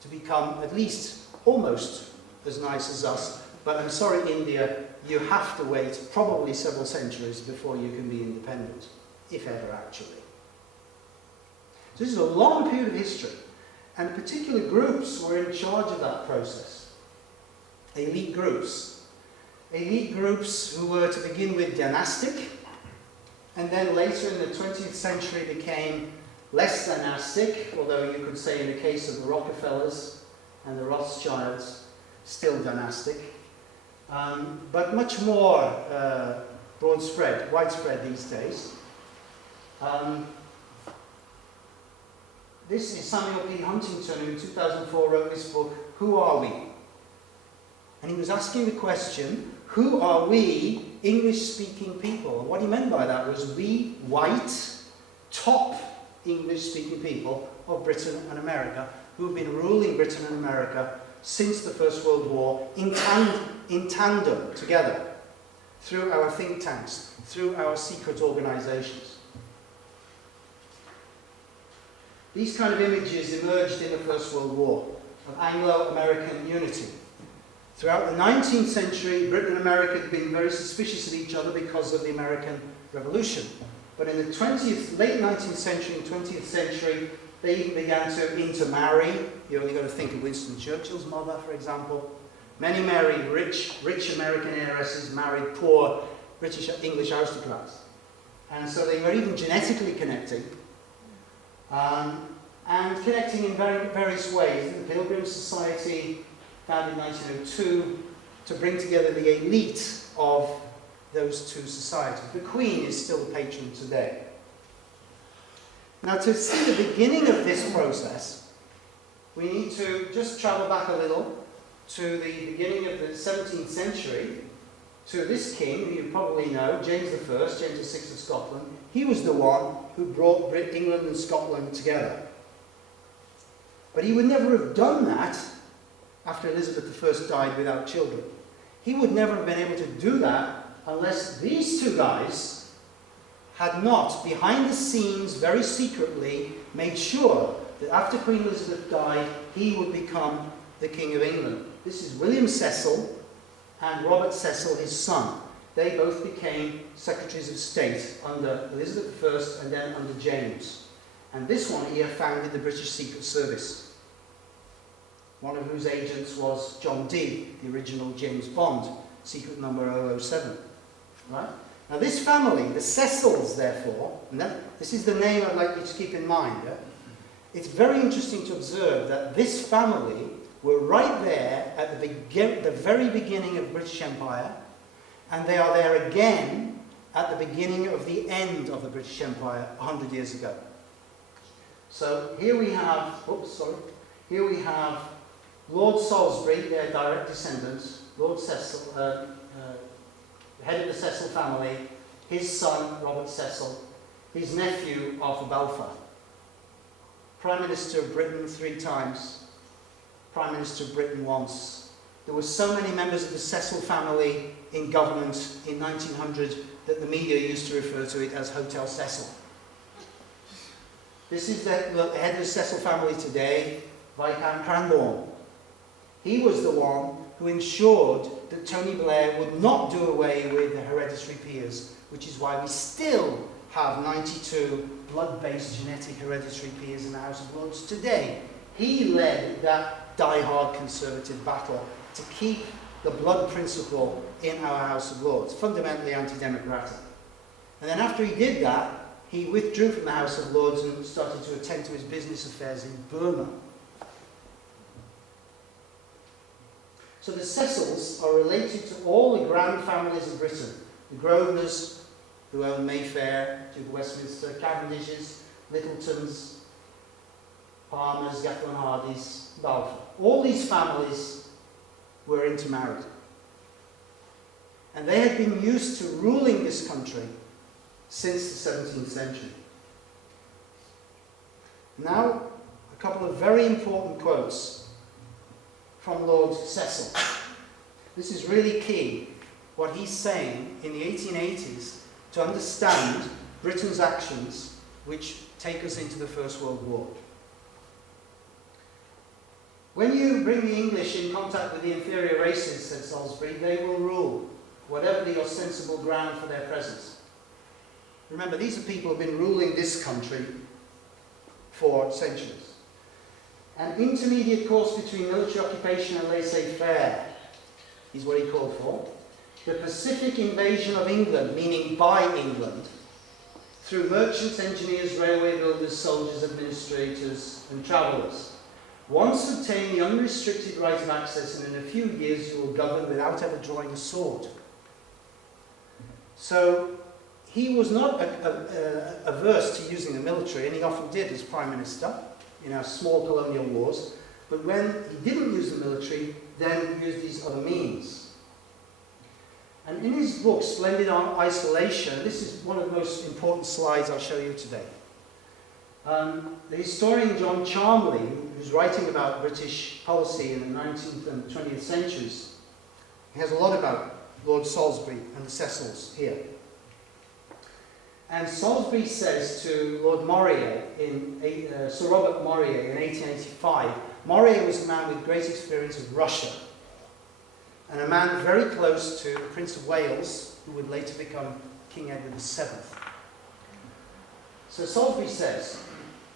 to become at least almost as nice as us. But I'm sorry, India, you have to wait probably several centuries before you can be independent, if ever, actually. So this is a long period of history, and particular groups were in charge of that process. Elite groups. Elite groups who were, to begin with, dynastic, and then later in the 20th century became less dynastic, although you could say in the case of the Rockefellers and the Rothschilds, still dynastic, but much more widespread these days. This is Samuel P. Huntington, who in 2004 wrote this book, Who Are We? And he was asking the question, who are we English-speaking people? And what he meant by that was we white, top English-speaking people of Britain and America, who have been ruling Britain and America since the First World War in tandem, together, through our think tanks, through our secret organizations. These kind of images emerged in the First World War of Anglo-American unity. Throughout the 19th century, Britain and America had been very suspicious of each other because of the American Revolution. But in the late 19th century and 20th century, they even began to intermarry. You only got to think of Winston Churchill's mother, for example. Many married rich American heiresses married poor British English aristocrats. And so they were even genetically connecting. And connecting in various ways. The Pilgrim Society, founded in 1902, to bring together the elite of those two societies. The Queen is still the patron today. Now, to see the beginning of this process, we need to just travel back a little to the beginning of the 17th century, to this king, who you probably know, James I, James VI of Scotland. He was the one who brought England and Scotland together. But he would never have done that after Elizabeth I died without children. He would never have been able to do that unless these two guys had not, behind the scenes, very secretly, made sure that after Queen Elizabeth died, he would become the King of England. This is William Cecil and Robert Cecil, his son. They both became Secretaries of State under Elizabeth I and then under James. And this one here founded the British Secret Service, one of whose agents was John Dee, the original James Bond, secret number 007. Right? Now this family, the Cecils, therefore, and this is the name I'd like you to keep in mind. Yeah? It's very interesting to observe that this family were right there at the very beginning of British Empire, and they are there again at the beginning of the end of the British Empire 100 years ago. So here we have, here we have Lord Salisbury, their direct descendants, Lord Cecil, head of the Cecil family, his son, Robert Cecil, his nephew, Arthur Balfour. Prime Minister of Britain 3 times, Prime Minister of Britain once. There were so many members of the Cecil family in government in 1900 that the media used to refer to it as Hotel Cecil. This is the head of the Cecil family today, Viscount Cranborne. He was the one who ensured that Tony Blair would not do away with the hereditary peers, which is why we still have 92 blood-based genetic hereditary peers in the House of Lords today. He led that die-hard conservative battle to keep the blood principle in our House of Lords, fundamentally anti-democratic. And then after he did that, he withdrew from the House of Lords and started to attend to his business affairs in Burma. So the Cecils are related to all the grand families of Britain. The Grosvenors, who own Mayfair, Duke of Westminster, Cavendishes, Littletons, Palmers, Gathel and Hardys, Balfour. All these families were intermarried. And they had been used to ruling this country since the 17th century. Now, a couple of very important quotes from Lord Cecil. This is really key, what he's saying in the 1880s to understand Britain's actions which take us into the First World War. When you bring the English in contact with the inferior races, said Salisbury, they will rule, whatever the ostensible ground for their presence. Remember, these are people who have been ruling this country for centuries. An intermediate course between military occupation and laissez-faire is what he called for. The Pacific invasion of England, meaning by England, through merchants, engineers, railway builders, soldiers, administrators, and travellers. Once obtain the unrestricted right of access, and in a few years you will govern without ever drawing a sword. So he was not averse to using the military, and he often did as Prime Minister in our small colonial wars. But when he didn't use the military, then he used these other means. And in his book, Splendid Isolation, this is one of the most important slides I'll show you today. The historian John Charmley, who's writing about British policy in the 19th and 20th centuries, he has a lot about Lord Salisbury and the Cecils here. And Salisbury says to Lord Morier, Sir Robert Morier in 1885, Morier was a man with great experience of Russia. and a man very close to the Prince of Wales, who would later become King Edward VII. So Salisbury says,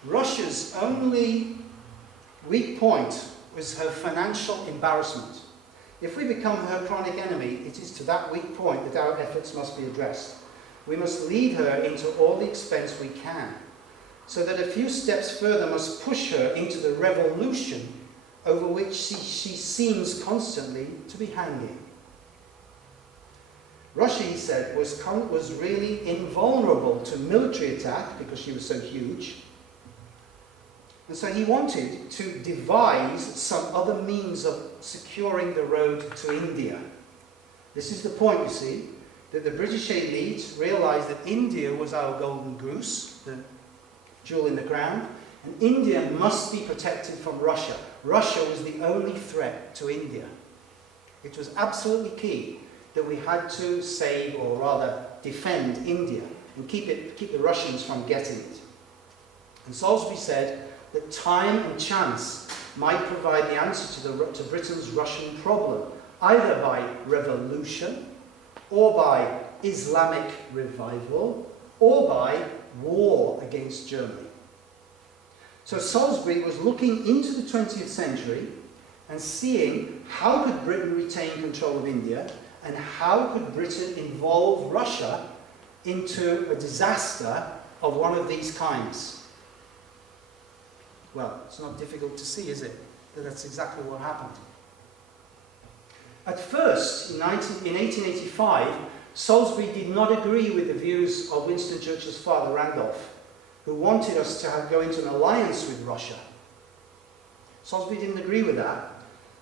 Russia's only weak point was her financial embarrassment. If we become her chronic enemy, it is to that weak point that our efforts must be addressed. We must lead her into all the expense we can, so that a few steps further must push her into the revolution over which she seems constantly to be hanging. Russia, he said, was really invulnerable to military attack because she was so huge. And so he wanted to devise some other means of securing the road to India. This is the point, you see, that the British elite realized that India was our golden goose, the jewel in the crown, and India must be protected from Russia. Russia was the only threat to India. It was absolutely key that we had to save, or rather defend, India and keep the Russians from getting it. And Salisbury said that time and chance might provide the answer to Britain's Russian problem, either by revolution, or by Islamic revival, or by war against Germany. So Salisbury was looking into the 20th century and seeing how could Britain retain control of India, and how could Britain involve Russia into a disaster of one of these kinds. Well, it's not difficult to see, is it, that that's exactly what happened. At first, in 1885, Salisbury did not agree with the views of Winston Churchill's father, Randolph, who wanted us to go into an alliance with Russia. Salisbury didn't agree with that.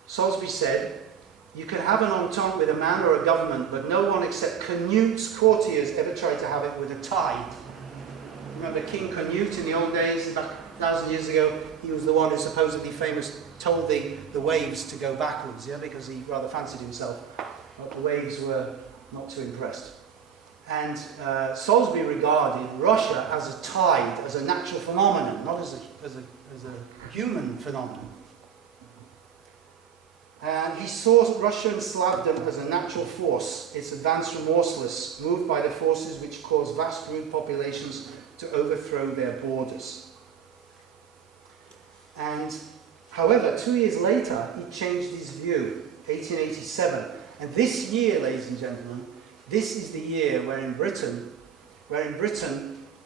Salisbury said, you can have an entente with a man or a government, but no one except Canute's courtiers ever tried to have it with a tide. Remember King Canute in the old days, about 1,000 years ago? He was the one who supposedly told the waves to go backwards, yeah, because he rather fancied himself. But the waves were not too impressed. And Salisbury regarded Russia as a tide, as a natural phenomenon, not as a human phenomenon. And he saw Russia and Slavdom as a natural force, its advance remorseless, moved by the forces which cause vast rude populations to overthrow their borders. And, however, 2 years later, he changed his view, 1887. And this year, ladies and gentlemen, this is the year where in Britain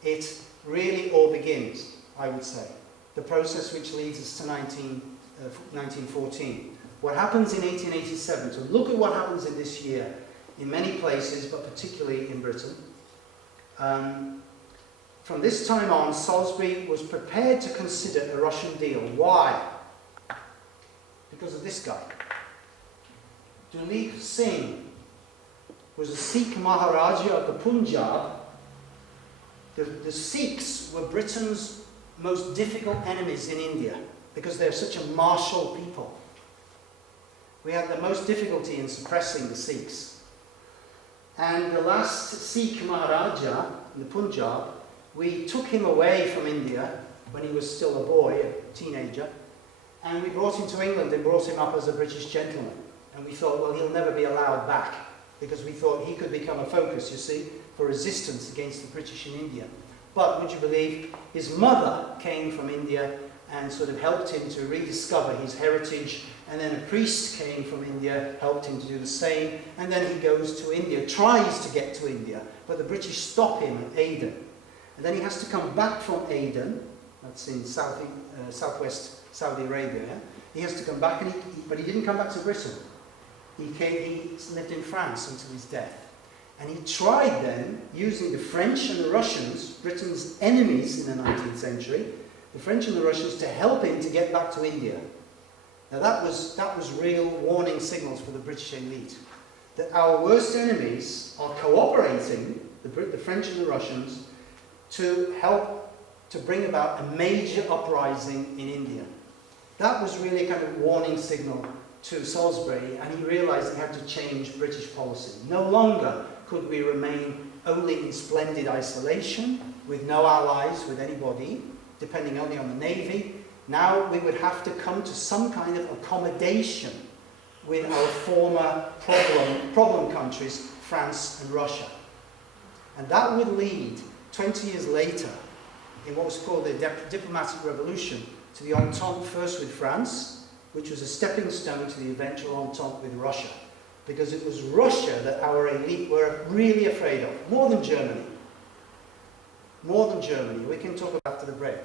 it really all begins, I would say. The process which leads us to 1914. What happens in 1887, so look at what happens in this year, in many places, but particularly in Britain. From this time on, Salisbury was prepared to consider a Russian deal. Why? Because of this guy. Duleep Singh was a Sikh Maharaja of the Punjab. The Sikhs were Britain's most difficult enemies in India because they're such a martial people. We had the most difficulty in suppressing the Sikhs. And the last Sikh Maharaja in the Punjab, we took him away from India when he was still a boy, a teenager, and we brought him to England and brought him up as a British gentleman. And we thought, well, he'll never be allowed back, because we thought he could become a focus, you see, for resistance against the British in India. But, would you believe, his mother came from India and sort of helped him to rediscover his heritage, and then a priest came from India, helped him to do the same, and then he goes to India, tries to get to India, but the British stop him at Aden. And then he has to come back from Aden, that's in southwest Saudi Arabia, yeah? He has to come back, but he didn't come back to Britain. He lived in France until his death. And he tried then, using the French and the Russians, Britain's enemies in the 19th century, the French and the Russians, to help him to get back to India. Now that was real warning signals for the British elite, that our worst enemies are cooperating, the French and the Russians, to help to bring about a major uprising in India. That was really a kind of warning signal to Salisbury, and he realised he had to change British policy. No longer could we remain only in splendid isolation, with no allies, with anybody, depending only on the navy. Now we would have to come to some kind of accommodation with our former problem countries, France and Russia. And that would lead, 20 years later, in what was called the diplomatic revolution, to the Entente first with France, which was a stepping stone to the eventual Entente with Russia. Because it was Russia that our elite were really afraid of, more than Germany. More than Germany. We can talk about after the break.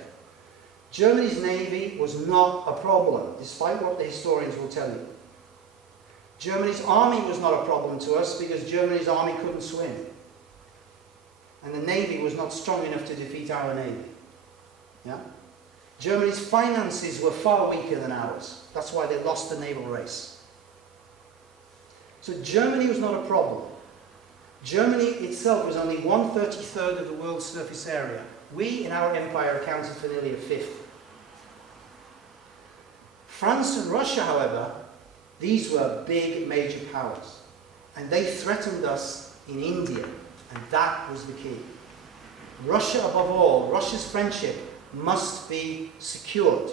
Germany's navy was not a problem, despite what the historians will tell you. Germany's army was not a problem to us because Germany's army couldn't swim. And the navy was not strong enough to defeat our navy. Yeah? Germany's finances were far weaker than ours. That's why they lost the naval race. So Germany was not a problem. Germany itself was only 1/33 of the world's surface area. We, in our empire, accounted for nearly a fifth. France and Russia, however, these were big, major powers. And they threatened us in India. And that was the key. Russia, above all, Russia's friendship must be secured.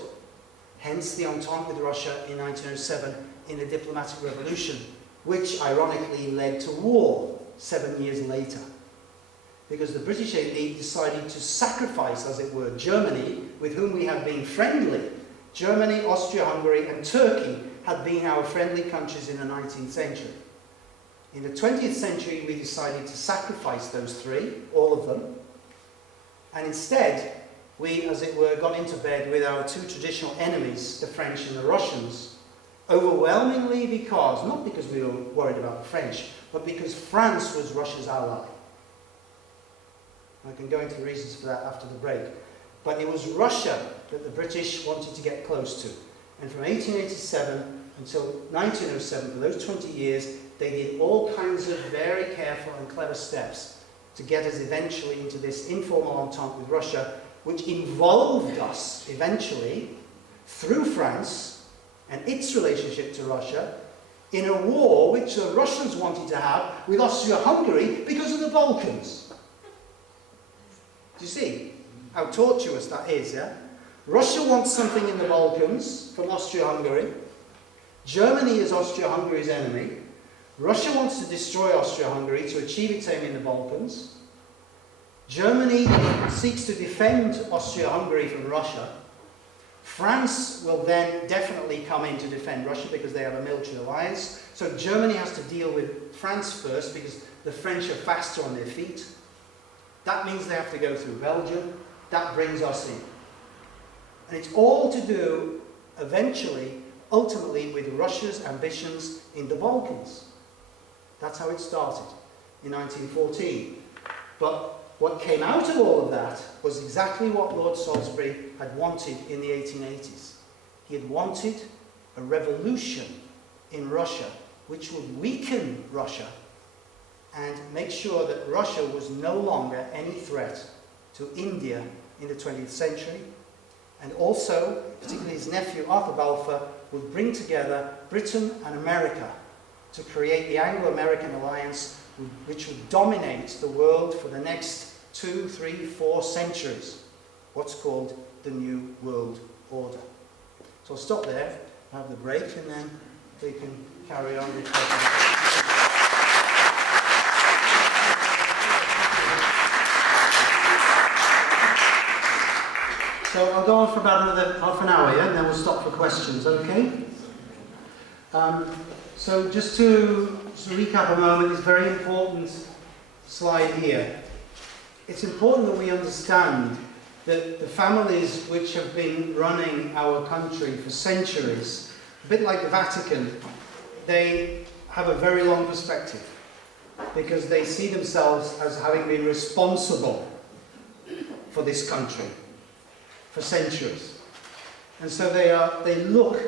Hence the Entente with Russia in 1907 in the diplomatic revolution, which ironically led to war 7 years later. Because the British elite decided to sacrifice, as it were, Germany, with whom we had been friendly. Germany, Austria-Hungary and Turkey had been our friendly countries in the 19th century. In the 20th century, we decided to sacrifice those three, all of them, and instead, we, as it were, got into bed with our two traditional enemies, the French and the Russians, overwhelmingly because, not because we were worried about the French, but because France was Russia's ally. I can go into the reasons for that after the break. But it was Russia that the British wanted to get close to. And from 1887 until 1907, for those 20 years, they did all kinds of very careful and clever steps to get us eventually into this informal entente with Russia, which involved us eventually, through France and its relationship to Russia, in a war which the Russians wanted to have with Austria-Hungary because of the Balkans. Do you see how tortuous that is, yeah? Russia wants something in the Balkans from Austria-Hungary. Germany is Austria-Hungary's enemy. Russia wants to destroy Austria-Hungary to achieve its aim in the Balkans. Germany seeks to defend Austria-Hungary from Russia. France will then definitely come in to defend Russia because they have a military alliance. So Germany has to deal with France first because the French are faster on their feet. That means they have to go through Belgium. That brings us in. And it's all to do, eventually, ultimately, with Russia's ambitions in the Balkans. That's how it started in 1914. But what came out of all of that was exactly what Lord Salisbury had wanted in the 1880s. He had wanted a revolution in Russia which would weaken Russia and make sure that Russia was no longer any threat to India in the 20th century. And also, particularly his nephew Arthur Balfour, would bring together Britain and America to create the Anglo-American alliance which would dominate the world for the next 2, 3, 4 centuries. What's called the New World Order. So I'll stop there, have the break, and then we can carry on with So I'll go on for about another half an hour, yeah? And then we'll stop for questions, okay? So just to recap a moment, this very important slide here. It's important that we understand that the families which have been running our country for centuries, a bit like the Vatican, they have a very long perspective because they see themselves as having been responsible for this country for centuries. And so they look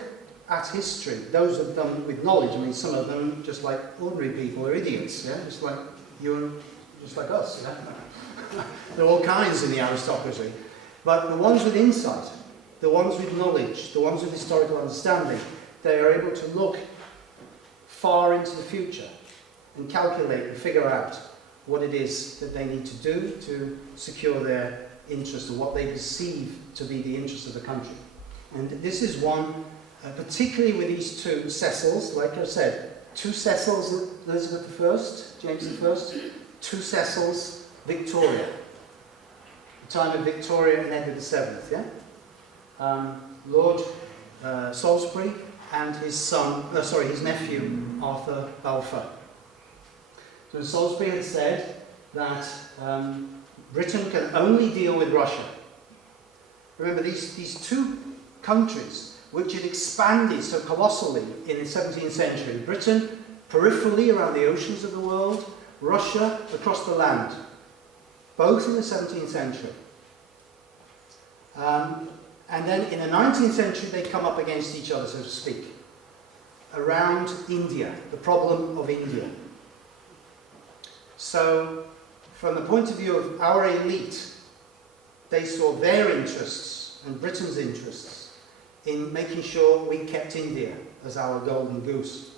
at history, those of them with knowledge. I mean, some of them, just like ordinary people, are idiots, yeah? Just like you and just like us, yeah? There are all kinds in the aristocracy. But the ones with insight, the ones with knowledge, the ones with historical understanding, they are able to look far into the future and calculate and figure out what it is that they need to do to secure their interest and what they perceive to be the interest of the country. And this is one particularly with these two Cecils, like I said, two Cecils, Elizabeth I, James I, two Cecils, Victoria. The time of Victoria and Edward VII, yeah? Lord Salisbury and his nephew, Arthur Balfour. So Salisbury had said that Britain can only deal with Russia. Remember, these two countries which had expanded so colossally in the 17th century. Britain peripherally around the oceans of the world, Russia across the land, both in the 17th century. And then in the 19th century they come up against each other, so to speak, around India, the problem of India. So from the point of view of our elite, they saw their interests and Britain's interests in making sure we kept India as our golden goose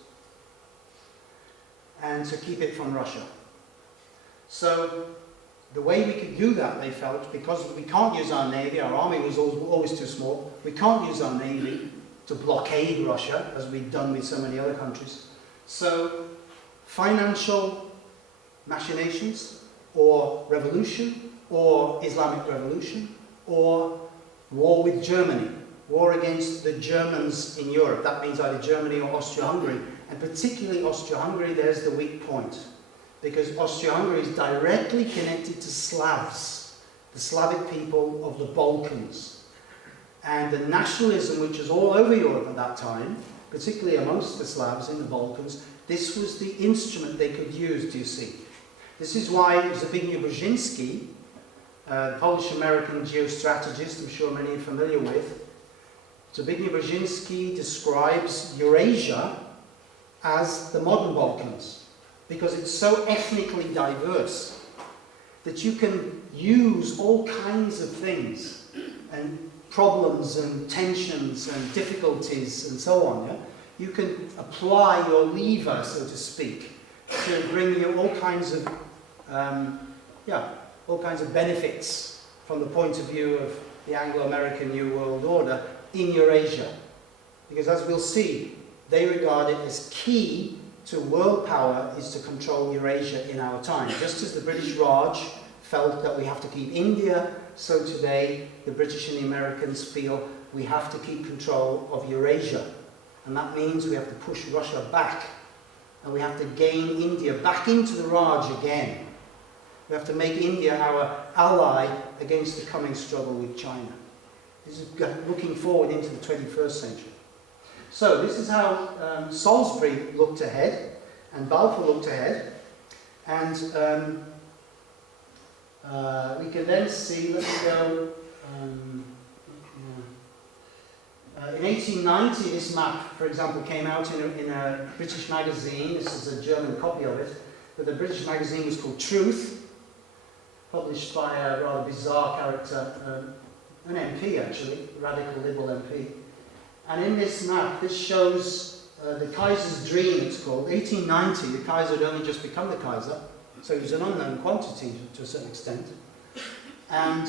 and to keep it from Russia. So the way we could do that, they felt, because we can't use our navy, our army was always too small, we can't use our navy to blockade Russia, as we've done with so many other countries. So financial machinations, or revolution, or Islamic revolution, or war with Germany, war against the Germans in Europe. That means either Germany or Austria-Hungary. And particularly Austria-Hungary, there's the weak point. Because Austria-Hungary is directly connected to Slavs, the Slavic people of the Balkans. And the nationalism which was all over Europe at that time, particularly amongst the Slavs in the Balkans, this was the instrument they could use, do you see? This is why Zbigniew Brzezinski, Polish-American geostrategist, I'm sure many are familiar with, Zbigniew Brzezinski describes Eurasia as the modern Balkans, because it's so ethnically diverse that you can use all kinds of things and problems and tensions and difficulties and so on. Yeah? You can apply your lever, so to speak, to bring you all kinds of benefits from the point of view of the Anglo-American New World Order in Eurasia. Because as we'll see, they regard it as key to world power is to control Eurasia in our time. Just as the British Raj felt that we have to keep India, so today the British and the Americans feel we have to keep control of Eurasia. And that means we have to push Russia back. And we have to gain India back into the Raj again. We have to make India our ally against the coming struggle with China. This is looking forward into the 21st century. So this is how Salisbury looked ahead, and Balfour looked ahead. And we can then see, let me go, in 1890 this map, for example, came out in a British magazine. This is a German copy of it, but the British magazine was called Truth, published by a rather bizarre character, an MP actually, radical liberal MP. And in this map, this shows the Kaiser's dream, it's called. 1890, the Kaiser had only just become the Kaiser, so he was an unknown quantity to a certain extent. And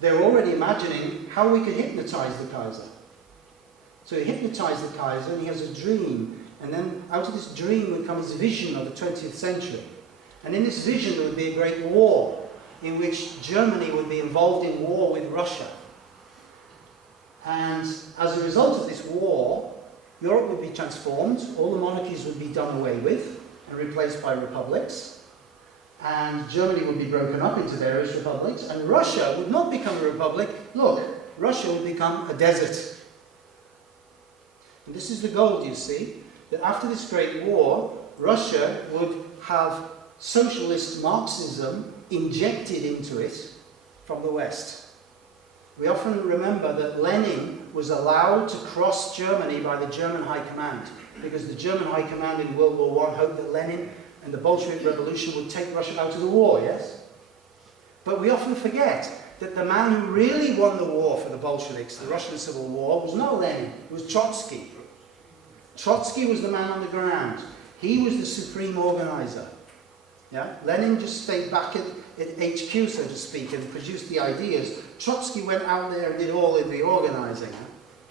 they were already imagining how we could hypnotize the Kaiser. So he hypnotized the Kaiser, and he has a dream. And then out of this dream would come his vision of the 20th century. And in this vision there would be a great war, in which Germany would be involved in war with Russia. And as a result of this war, Europe would be transformed, all the monarchies would be done away with and replaced by republics, and Germany would be broken up into various republics, and Russia would not become a republic. Look, Russia would become a desert. And this is the goal, you see, that after this great war, Russia would have socialist Marxism injected into it from the West. We often remember that Lenin was allowed to cross Germany by the German High Command, because the German High Command in World War I hoped that Lenin and the Bolshevik Revolution would take Russia out of the war, yes? But we often forget that the man who really won the war for the Bolsheviks, the Russian Civil War, was not Lenin, it was Trotsky. Trotsky was the man on the ground. He was the supreme organizer. Yeah? Lenin just stayed back at HQ, so to speak, and produced the ideas. Trotsky went out there and did all of the organizing.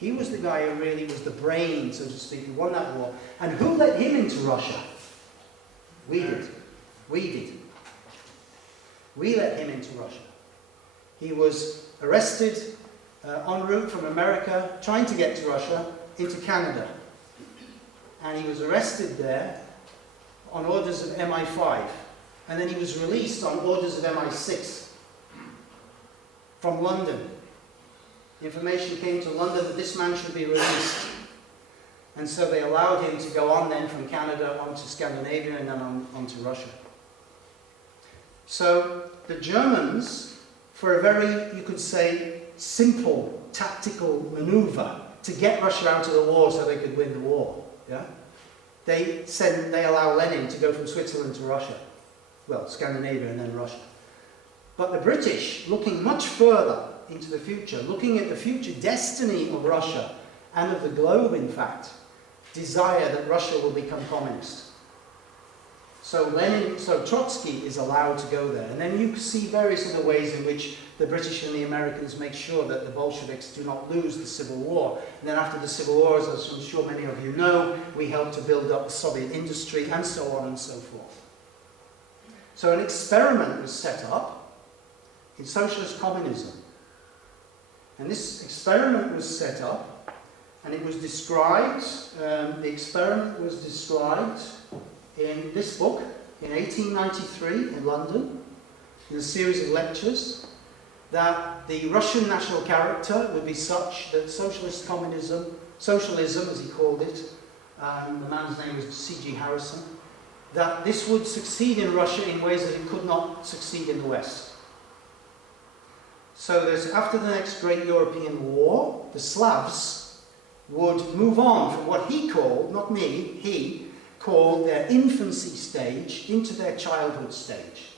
He was the guy who really was the brain, so to speak, who won that war. And who let him into Russia? We did. We did. We let him into Russia. He was arrested en route from America, trying to get to Russia, into Canada. And he was arrested there on orders of MI5. And then he was released on orders of MI6 from London. The information came to London that this man should be released. And so they allowed him to go on then from Canada onto Scandinavia and then on to Russia. So the Germans, for a very, you could say, simple tactical maneuver to get Russia out of the war so they could win the war, yeah? They allow Lenin to go from Switzerland to Russia. Well, Scandinavia and then Russia. But the British, looking much further into the future, looking at the future destiny of Russia and of the globe, in fact, desire that Russia will become communist. So Trotsky is allowed to go there. And then you see various other ways in which the British and the Americans make sure that the Bolsheviks do not lose the Civil War. And then after the Civil War, as I'm sure many of you know, we helped to build up the Soviet industry and so on and so forth. So an experiment was set up in socialist communism. And this experiment was set up, and it was described, the experiment was described in this book in 1893 in London, in a series of lectures, that the Russian national character would be such that socialism as he called it, the man's name was C.G. Harrison, that this would succeed in Russia in ways that it could not succeed in the West. So after the next great European war, the Slavs would move on from what he called, not me, he called their infancy stage into their childhood stage.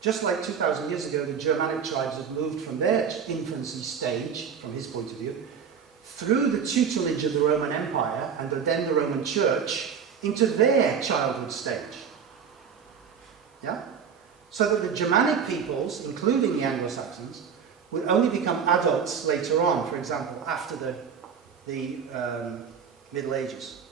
Just like 2,000 years ago, the Germanic tribes had moved from their infancy stage, from his point of view, through the tutelage of the Roman Empire and then the Roman Church into their childhood stage. Yeah? So that the Germanic peoples, including the Anglo-Saxons, would only become adults later on, for example, after the Middle Ages.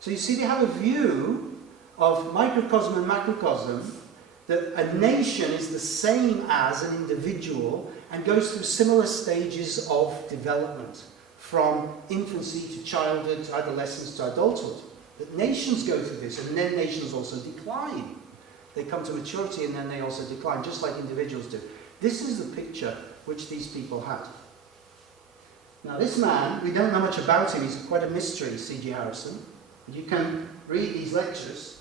So you see, they have a view of microcosm and macrocosm, that a nation is the same as an individual and goes through similar stages of development, from infancy to childhood, to adolescence, to adulthood. That nations go through this, and then nations also decline. They come to maturity and then they also decline, just like individuals do. This is the picture which these people had. Now this man, we don't know much about him, he's quite a mystery, C.G. Harrison. You can read these lectures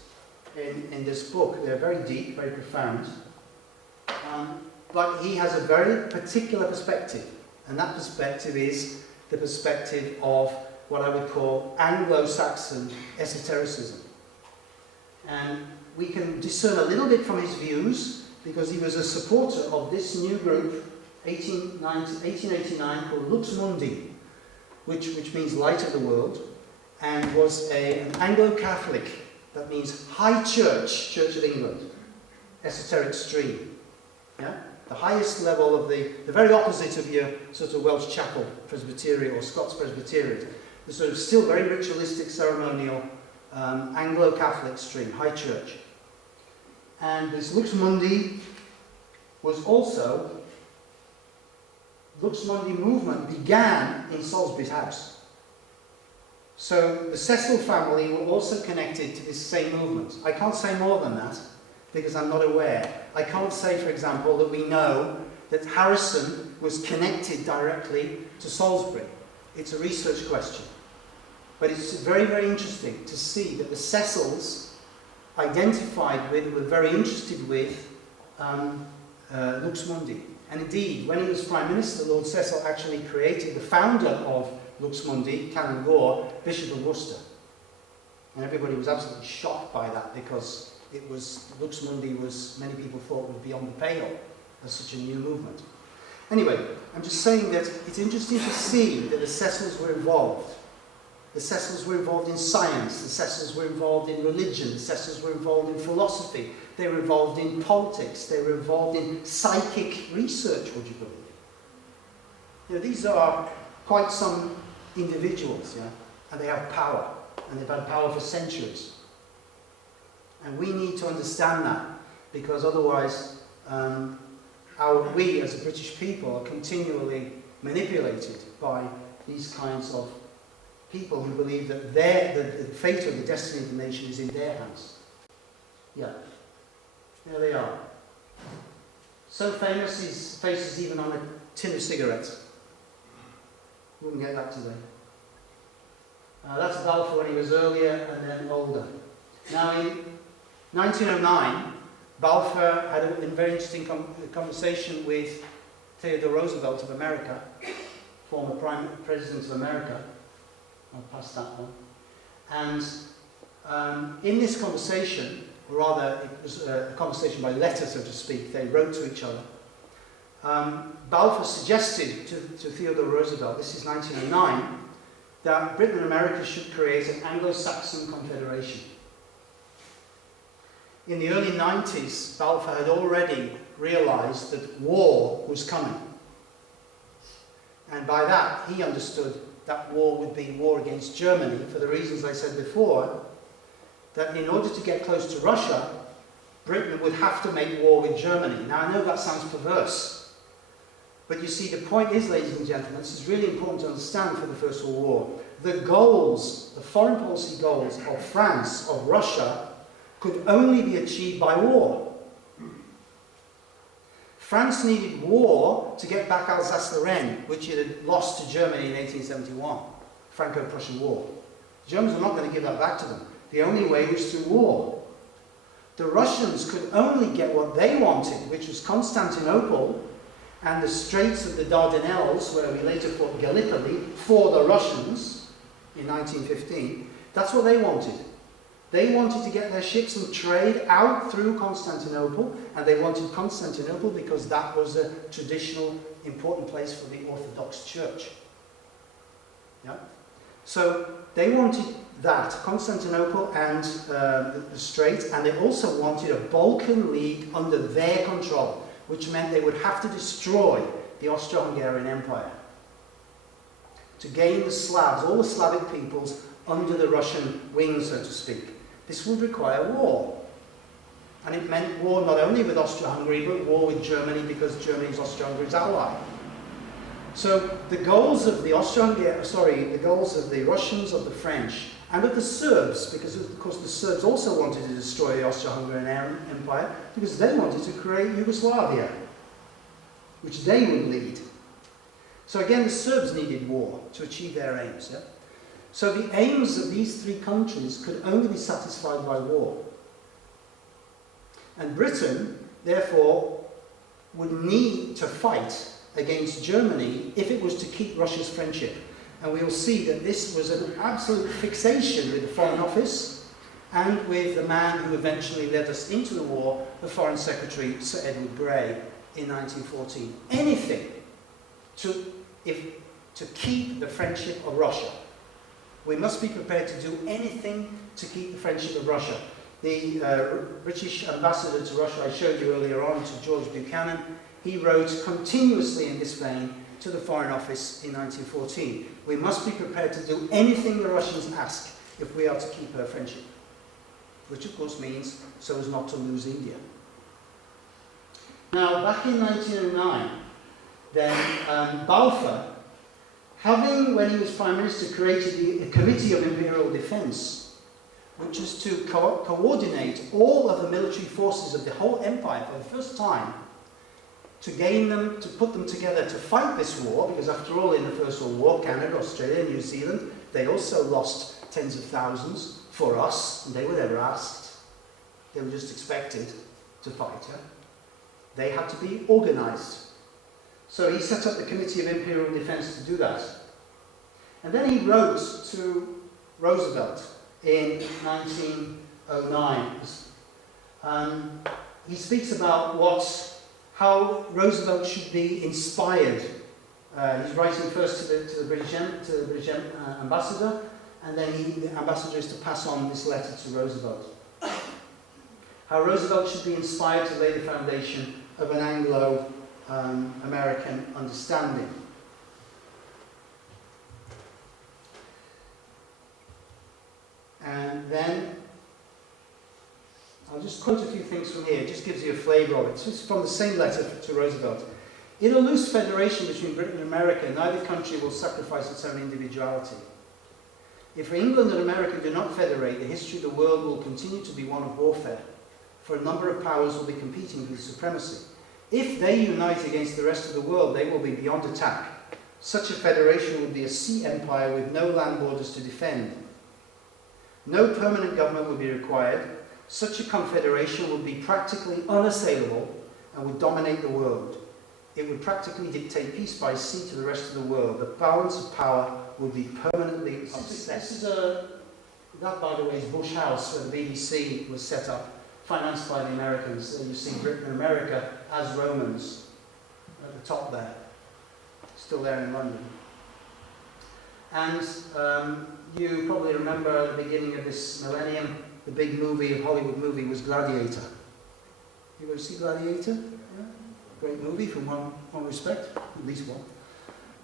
in this book. They're very deep, very profound. But he has a very particular perspective, and that perspective is the perspective of what I would call Anglo-Saxon esotericism. And we can discern a little bit from his views, because he was a supporter of this new group, 1889, called Lux Mundi, which means light of the world, and was an Anglo-Catholic, that means high church, Church of England, esoteric stream. Yeah? The highest level of the very opposite of your sort of Welsh Chapel Presbyterian or Scots Presbyterian. The sort of still very ritualistic, ceremonial, Anglo-Catholic stream, high church. And this Lux Mundi was also, Lux Mundi movement began in Salisbury's house. So the Cecil family were also connected to this same movement. I can't say more than that, because I'm not aware. I can't say, for example, that we know that Harrison was connected directly to Salisbury. It's a research question. But it's very, very interesting to see that the Cecils identified with, were very interested with Lux Mundi. And indeed, when he was Prime Minister, Lord Cecil actually created the founder of Lux Mundi, Canon Gore, Bishop of Worcester. And everybody was absolutely shocked by that, because it was, Lux Mundi was, many people thought, would be on the pale as such a new movement. Anyway, I'm just saying that it's interesting to see that the Cecils were involved. The Cecils were involved in science, the Cecils were involved in religion, the Cecils were involved in philosophy, they were involved in politics, they were involved in psychic research, would you believe? You know, these are quite some individuals, yeah? And they have power, and they've had power for centuries. And we need to understand that, because otherwise we as a British people are continually manipulated by these kinds of people who believe that the fate or the destiny of the nation is in their hands. Yeah, there they are. So famous, his face is even on a tin of cigarettes. Wouldn't get that today. That's Balfour when he was earlier and then older. Now in 1909, Balfour had a very interesting conversation with Theodore Roosevelt of America, former Prime President of America. I'll pass that one. And in this conversation, or rather it was a conversation by letter, so to speak, they wrote to each other, Balfour suggested to Theodore Roosevelt, this is 1909, that Britain and America should create an Anglo-Saxon confederation. In the early 90s, Balfour had already realized that war was coming. And by that, he understood that war would be war against Germany, for the reasons I said before, that in order to get close to Russia, Britain would have to make war with Germany. Now, I know that sounds perverse, but you see, the point is, ladies and gentlemen, this is really important to understand for the First World War. The goals, the foreign policy goals of France, of Russia, could only be achieved by war. France needed war to get back Alsace-Lorraine, which it had lost to Germany in 1871, Franco-Prussian War. The Germans were not going to give that back to them. The only way was through war. The Russians could only get what they wanted, which was Constantinople and the Straits of the Dardanelles, where we later fought Gallipoli, for the Russians in 1915. That's what they wanted. They wanted to get their ships and trade out through Constantinople, and they wanted Constantinople because that was a traditional, important place for the Orthodox Church. Yeah? So they wanted that, Constantinople and the Strait, and they also wanted a Balkan League under their control, which meant they would have to destroy the Austro-Hungarian Empire to gain the Slavs, all the Slavic peoples, under the Russian wing, so to speak. This would require war. And it meant war not only with Austro-Hungary, but war with Germany, because Germany is Austro-Hungary's ally. So the goals of the the goals of the Russians, of the French, and of the Serbs, because of course the Serbs also wanted to destroy the Austro-Hungarian Empire, because they wanted to create Yugoslavia, which they would lead. So again, the Serbs needed war to achieve their aims. Yeah? So the aims of these three countries could only be satisfied by war. And Britain, therefore, would need to fight against Germany if it was to keep Russia's friendship. And we will see that this was an absolute fixation with the Foreign Office and with the man who eventually led us into the war, the Foreign Secretary, Sir Edward Grey, in 1914. Anything to keep the friendship of Russia. We must be prepared to do anything to keep the friendship of Russia. The British ambassador to Russia I showed you earlier on, to George Buchanan, he wrote continuously in this vein to the Foreign Office in 1914. We must be prepared to do anything the Russians ask if we are to keep our friendship. Which of course means so as not to lose India. Now, back in 1909, then Balfour, having, when he was Prime Minister, created the Committee of Imperial Defence, which was to coordinate all of the military forces of the whole empire for the first time, to gain them, to put them together to fight this war, because after all, in the First World War, Canada, Australia, New Zealand, they also lost tens of thousands for us, and they were never asked. They were just expected to fight. Yeah? They had to be organised. So he set up the Committee of Imperial Defence to do that. And then he wrote to Roosevelt in 1909. He speaks about how Roosevelt should be inspired. He's writing first to the British ambassador, and then the ambassador is to pass on this letter to Roosevelt. How Roosevelt should be inspired to lay the foundation of an Anglo-American understanding. And then, I'll just quote a few things from here. It just gives you a flavour of it. It's just from the same letter to Roosevelt. In a loose federation between Britain and America, neither country will sacrifice its own individuality. If England and America do not federate, the history of the world will continue to be one of warfare, for a number of powers will be competing for supremacy. If they unite against the rest of the world, they will be beyond attack. Such a federation would be a sea empire with no land borders to defend. No permanent government would be required. Such a confederation would be practically unassailable and would dominate the world. It would practically dictate peace by sea to the rest of the world. The balance of power would be permanently upset. That, by the way, is Bush House, where the BBC was set up, financed by the Americans. So you see Britain and America as Romans at the top there, still there in London. And you probably remember at the beginning of this millennium, the big movie, Hollywood movie, was Gladiator. You ever see Gladiator? Yeah? Great movie from one respect, at least one.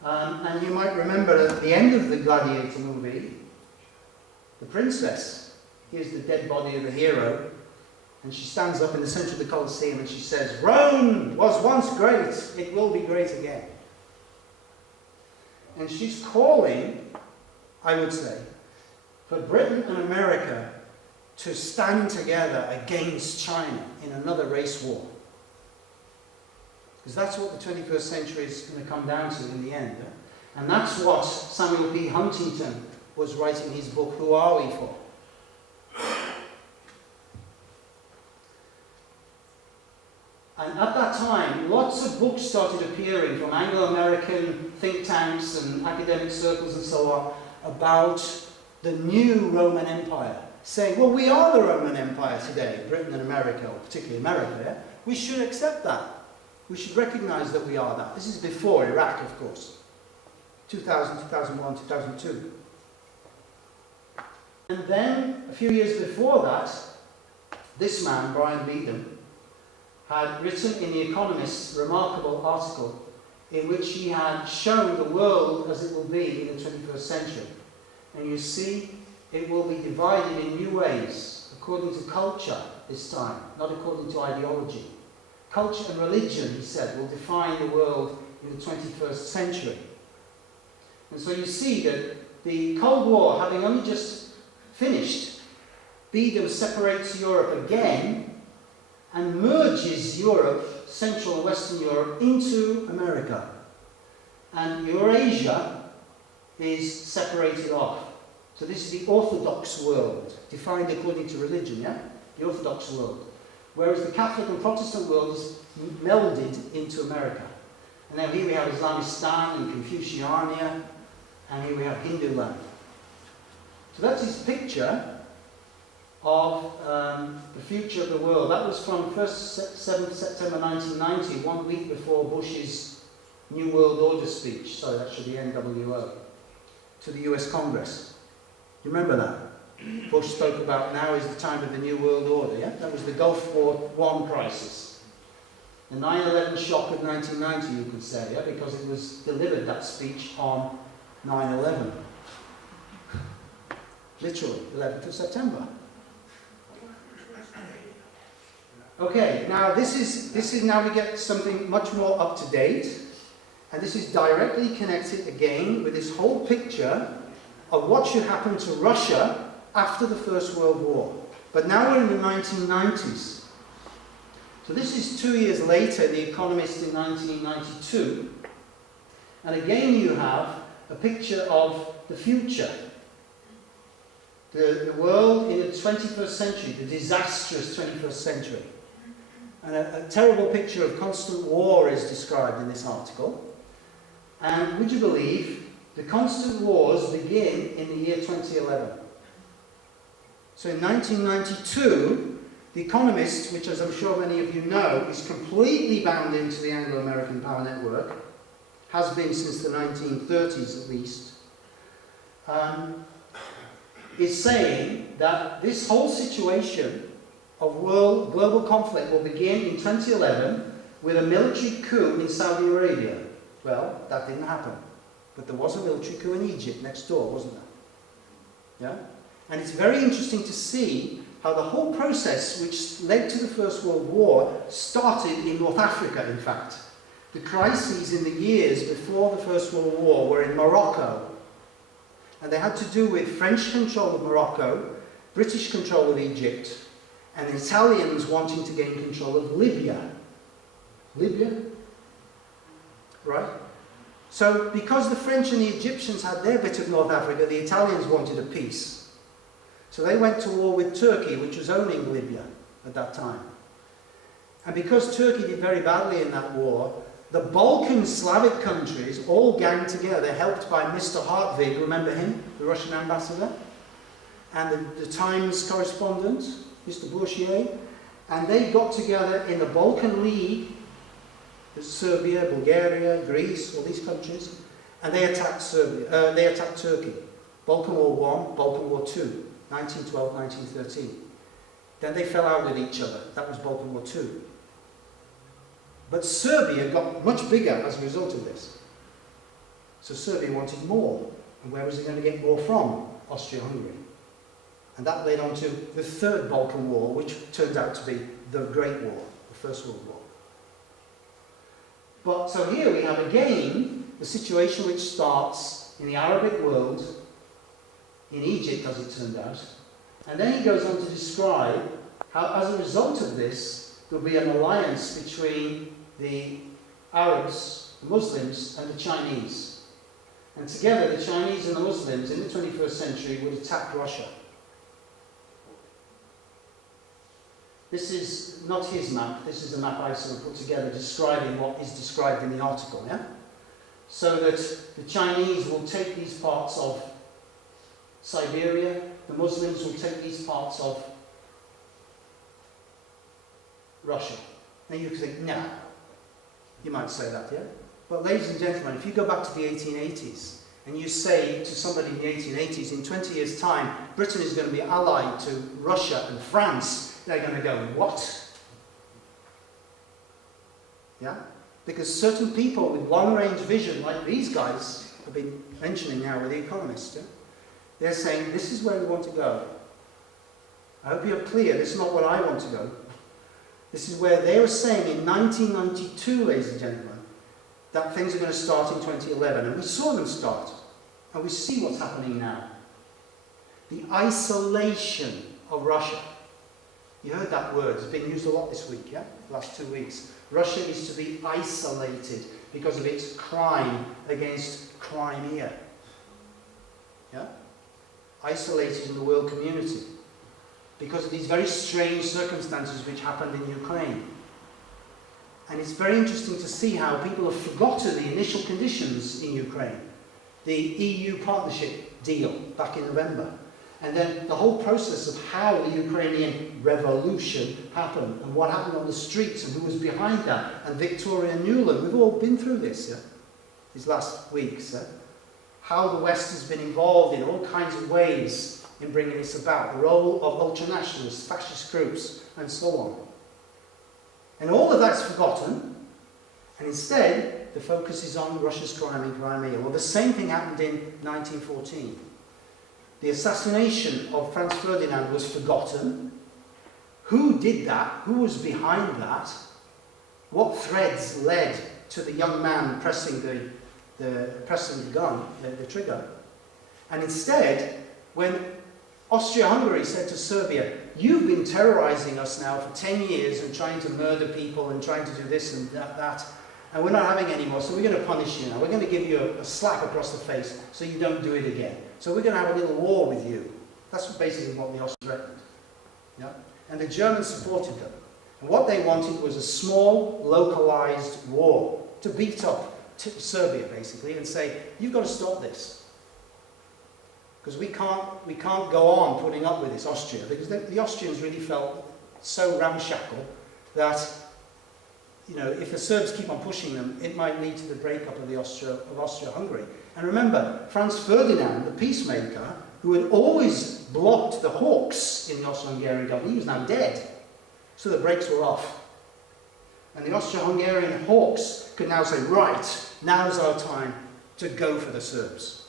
And you might remember at the end of the Gladiator movie, the princess hears the dead body of the hero, and she stands up in the centre of the Colosseum and she says, "Rome was once great, it will be great again." And she's calling, I would say, for Britain and America to stand together against China in another race war. Because that's what the 21st century is going to come down to in the end. And that's what Samuel P. Huntington was writing his book, Who Are We For? And at that time, lots of books started appearing from Anglo-American think tanks and academic circles and so on about the new Roman Empire, saying, well, we are the Roman Empire today, Britain and America, or particularly America, yeah? We should accept that. We should recognize that we are that. This is before Iraq, of course. 2000, 2001, 2002. And then, a few years before that, this man, Brian Beedham, had written in The Economist's remarkable article in which he had shown the world as it will be in the 21st century. And you see, it will be divided in new ways, according to culture this time, not according to ideology. Culture and religion, he said, will define the world in the 21st century. And so you see that the Cold War, having only just finished, Beedham separates Europe again and merges Europe, Central and Western Europe, into America. And Eurasia is separated off. So this is the Orthodox world, defined according to religion, yeah? The Orthodox world. Whereas the Catholic and Protestant world is melded into America. And then here we have Islamistan and Confuciania, and here we have Hindu land. So that's his picture of the future of the world. That was from 7th September 1990, 1 week before Bush's New World Order speech. Sorry, that should be NWO. To the US Congress. You remember that? Bush spoke about now is the time of the New World Order, yeah? That was the Gulf War I crisis. The 9/11 shock of 1990, you could say, yeah? Because it was delivered, that speech, on 9/11. Literally, 11th of September. Okay, now this is now we get something much more up to date, and this is directly connected again with this whole picture of what should happen to Russia after the First World War. But now we're in the 1990s. So this is 2 years later, The Economist in 1992, and again you have a picture of the future. The world in the 21st century, the disastrous 21st century. And a terrible picture of constant war is described in this article. And would you believe, the constant wars begin in the year 2011. So in 1992, The Economist, which as I'm sure many of you know, is completely bound into the Anglo-American power network, has been since the 1930s at least, is saying that this whole situation of global conflict will begin in 2011 with a military coup in Saudi Arabia. Well, that didn't happen. But there was a military coup in Egypt next door, wasn't there? Yeah? And it's very interesting to see how the whole process, which led to the First World War, started in North Africa, in fact. The crises in the years before the First World War were in Morocco. And they had to do with French control of Morocco, British control of Egypt, and the Italians wanting to gain control of Libya. Libya? Right? So, because the French and the Egyptians had their bit of North Africa, the Italians wanted a peace. So they went to war with Turkey, which was owning Libya at that time. And because Turkey did very badly in that war, the Balkan Slavic countries all gang together, helped by Mr. Hartwig, remember him, the Russian ambassador, and the Times correspondent, Mr. Bourchier, and they got together in the Balkan League, Serbia, Bulgaria, Greece, all these countries, and they attacked Turkey. Balkan War I, Balkan War II, 1912, 1913. Then they fell out with each other. That was Balkan War II. But Serbia got much bigger as a result of this. So Serbia wanted more. And where was it going to get more from? Austria-Hungary. And that led on to the Third Balkan War, which turned out to be the Great War, the First World War. But so here we have again the situation which starts in the Arabic world, in Egypt as it turned out, and then he goes on to describe how as a result of this there will be an alliance between the Arabs, the Muslims, and the Chinese. And together the Chinese and the Muslims in the 21st century would attack Russia. This is not his map, this is a map I sort of put together describing what is described in the article, yeah? So that the Chinese will take these parts of Siberia, the Muslims will take these parts of Russia. And you could think, no. You might say that, yeah? But ladies and gentlemen, if you go back to the 1880s, and you say to somebody in the 1880s, in 20 years' time, Britain is going to be allied to Russia and France, they're going to go, what? Yeah? Because certain people with long-range vision, like these guys have been mentioning now with The Economist, yeah? They're saying, this is where we want to go. I hope you're clear, this is not where I want to go. This is where they were saying in 1992, ladies and gentlemen, that things are going to start in 2011. And we saw them start. And we see what's happening now. The isolation of Russia. You heard that word. It's been used a lot this week, yeah? The last 2 weeks. Russia is to be isolated because of its crime against Crimea. Yeah? Isolated in the world community. Because of these very strange circumstances which happened in Ukraine. And it's very interesting to see how people have forgotten the initial conditions in Ukraine. The EU partnership deal back in November. And then the whole process of how the Ukrainian revolution happened and what happened on the streets and who was behind that. And Victoria Nuland, we've all been through this, yeah? These last weeks. Yeah? How the West has been involved in all kinds of ways in bringing this about. The role of ultranationalists, fascist groups, and so on. And all of that's forgotten, and instead the focus is on Russia's crime in Crimea. Well, the same thing happened in 1914. The assassination of Franz Ferdinand was forgotten. Who did that? Who was behind that? What threads led to the young man pressing the gun, the trigger? And instead, when Austria-Hungary said to Serbia, you've been terrorizing us now for 10 years and trying to murder people and trying to do this and that, and we're not having any more, so we're going to punish you now. We're going to give you a slap across the face so you don't do it again. So we're going to have a little war with you. That's basically what the Austrians threatened. Yeah? And the Germans supported them. And what they wanted was a small, localized war to beat up Serbia, basically, and say, you've got to stop this. Because we can't go on putting up with this, Austria, because the Austrians really felt so ramshackle that, you know, if the Serbs keep on pushing them, it might lead to the breakup of Austria-Hungary. And remember, Franz Ferdinand, the peacemaker, who had always blocked the hawks in the Austro-Hungarian government, he was now dead. So the brakes were off. And the Austro-Hungarian hawks could now say, right, now's our time to go for the Serbs.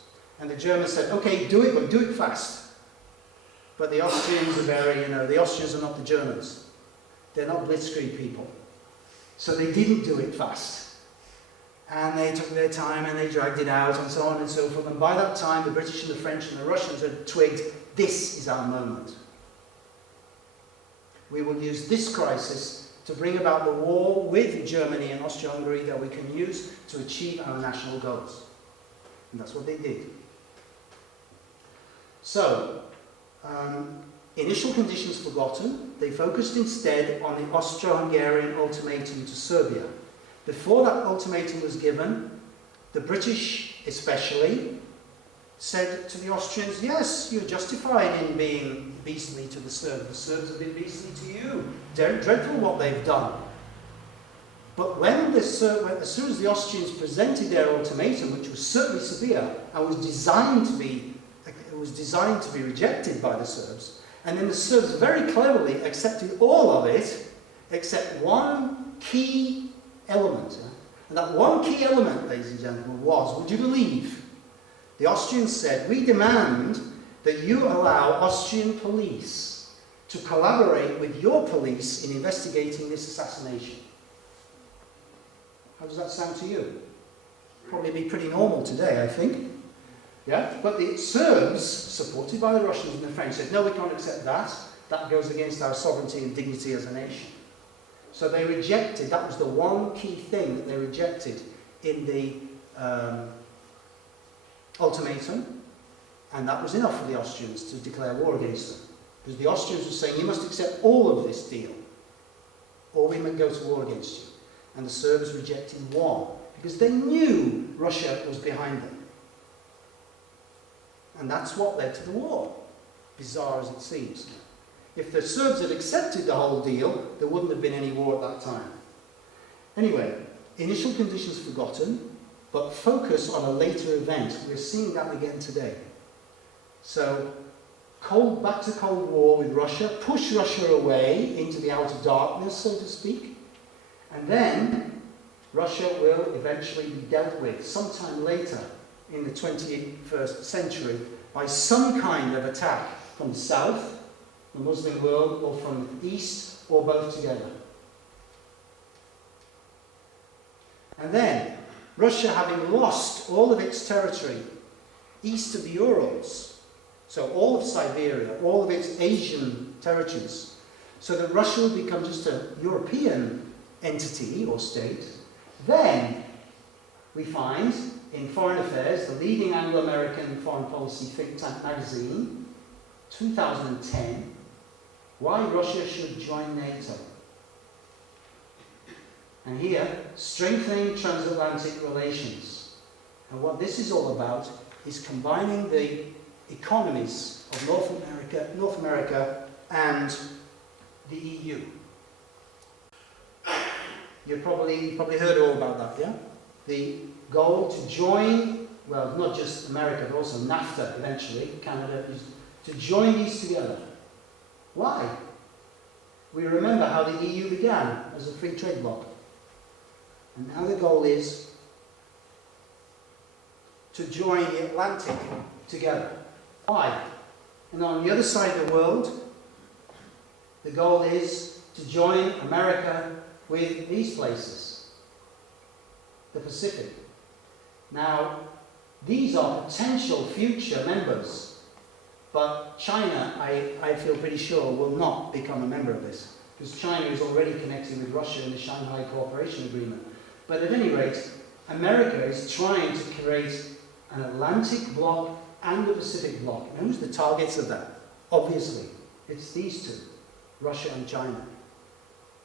And the Germans said, okay, do it, but do it fast. But the Austrians are very, the Austrians are not the Germans. They're not blitzkrieg people. So they didn't do it fast. And they took their time and they dragged it out and so on and so forth. And by that time, the British and the French and the Russians had twigged, this is our moment. We will use this crisis to bring about the war with Germany and Austria-Hungary that we can use to achieve our national goals. And that's what they did. So, initial conditions forgotten, they focused instead on the Austro-Hungarian ultimatum to Serbia. Before that ultimatum was given, the British especially said to the Austrians, yes, you're justified in being beastly to the Serbs. The Serbs have been beastly to you. They're dreadful what they've done. But as soon as the Austrians presented their ultimatum, which was certainly severe and was designed to be rejected by the Serbs, and then the Serbs very cleverly accepted all of it, except one key element. And that one key element, ladies and gentlemen, was, would you believe, the Austrians said, we demand that you allow Austrian police to collaborate with your police in investigating this assassination. How does that sound to you? Probably be pretty normal today, I think. Yeah? But the Serbs, supported by the Russians and the French, said, no, we can't accept that. That goes against our sovereignty and dignity as a nation. So they rejected, that was the one key thing that they rejected in the ultimatum, and that was enough for the Austrians to declare war against them. Because the Austrians were saying, you must accept all of this deal, or we might go to war against you. And the Serbs rejected one, because they knew Russia was behind them. And that's what led to the war, bizarre as it seems. If the Serbs had accepted the whole deal, there wouldn't have been any war at that time. Anyway, initial conditions forgotten, but focus on a later event. We're seeing that again today. So, back to Cold War with Russia, push Russia away into the outer darkness, so to speak, and then Russia will eventually be dealt with sometime later in the 21st century by some kind of attack from the south, the Muslim world, or from the east, or both together. And then, Russia having lost all of its territory east of the Urals, so all of Siberia, all of its Asian territories, so that Russia would become just a European entity or state, then we find in Foreign Affairs, the leading Anglo-American foreign policy think tank magazine, 2010, why Russia should join NATO. And here, strengthening transatlantic relations. And what this is all about is combining the economies of North America and the EU. You've probably heard all about that, yeah? The goal to join, well, not just America, but also NAFTA eventually, Canada, is to join these together. Why? We remember how the EU began as a free trade bloc. And now the goal is to join the Atlantic together. Why? And on the other side of the world, the goal is to join America with these places, the Pacific. Now, these are potential future members, but China, I feel pretty sure, will not become a member of this, because China is already connecting with Russia in the Shanghai Cooperation Agreement. But at any rate, America is trying to create an Atlantic bloc and a Pacific bloc. And who's the targets of that? Obviously, it's these two, Russia and China.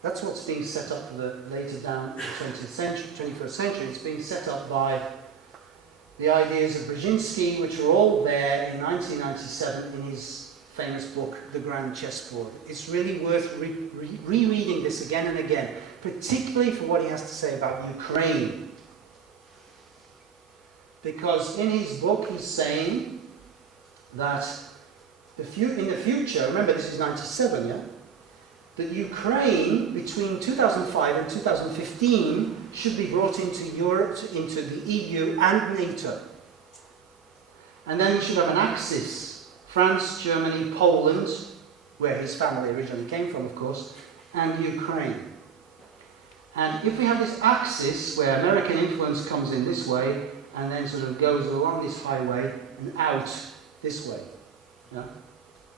That's what's being set up later down in the 21st century. It's being set up by the ideas of Brzezinski, which were all there in 1997 in his famous book, The Grand Chessboard. It's really worth rereading this again and again, particularly for what he has to say about Ukraine. Because in his book he's saying that in the future, remember this is 97, yeah? That Ukraine, between 2005 and 2015, should be brought into Europe, into the EU and NATO. And then we should have an axis France, Germany, Poland, where his family originally came from, of course, and Ukraine. And if we have this axis where American influence comes in this way and then sort of goes along this highway and out this way. Yeah?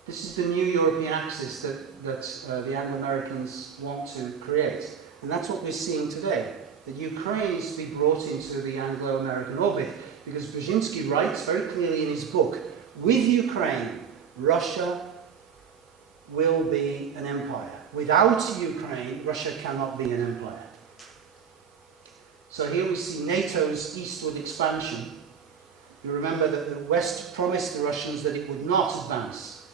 This is the new European axis that the Anglo-Americans want to create. And that's what we're seeing today, that Ukraine is to be brought into the Anglo-American orbit. Because Brzezinski writes very clearly in his book, with Ukraine, Russia will be an empire. Without Ukraine, Russia cannot be an empire. So here we see NATO's eastward expansion. You remember that the West promised the Russians that it would not advance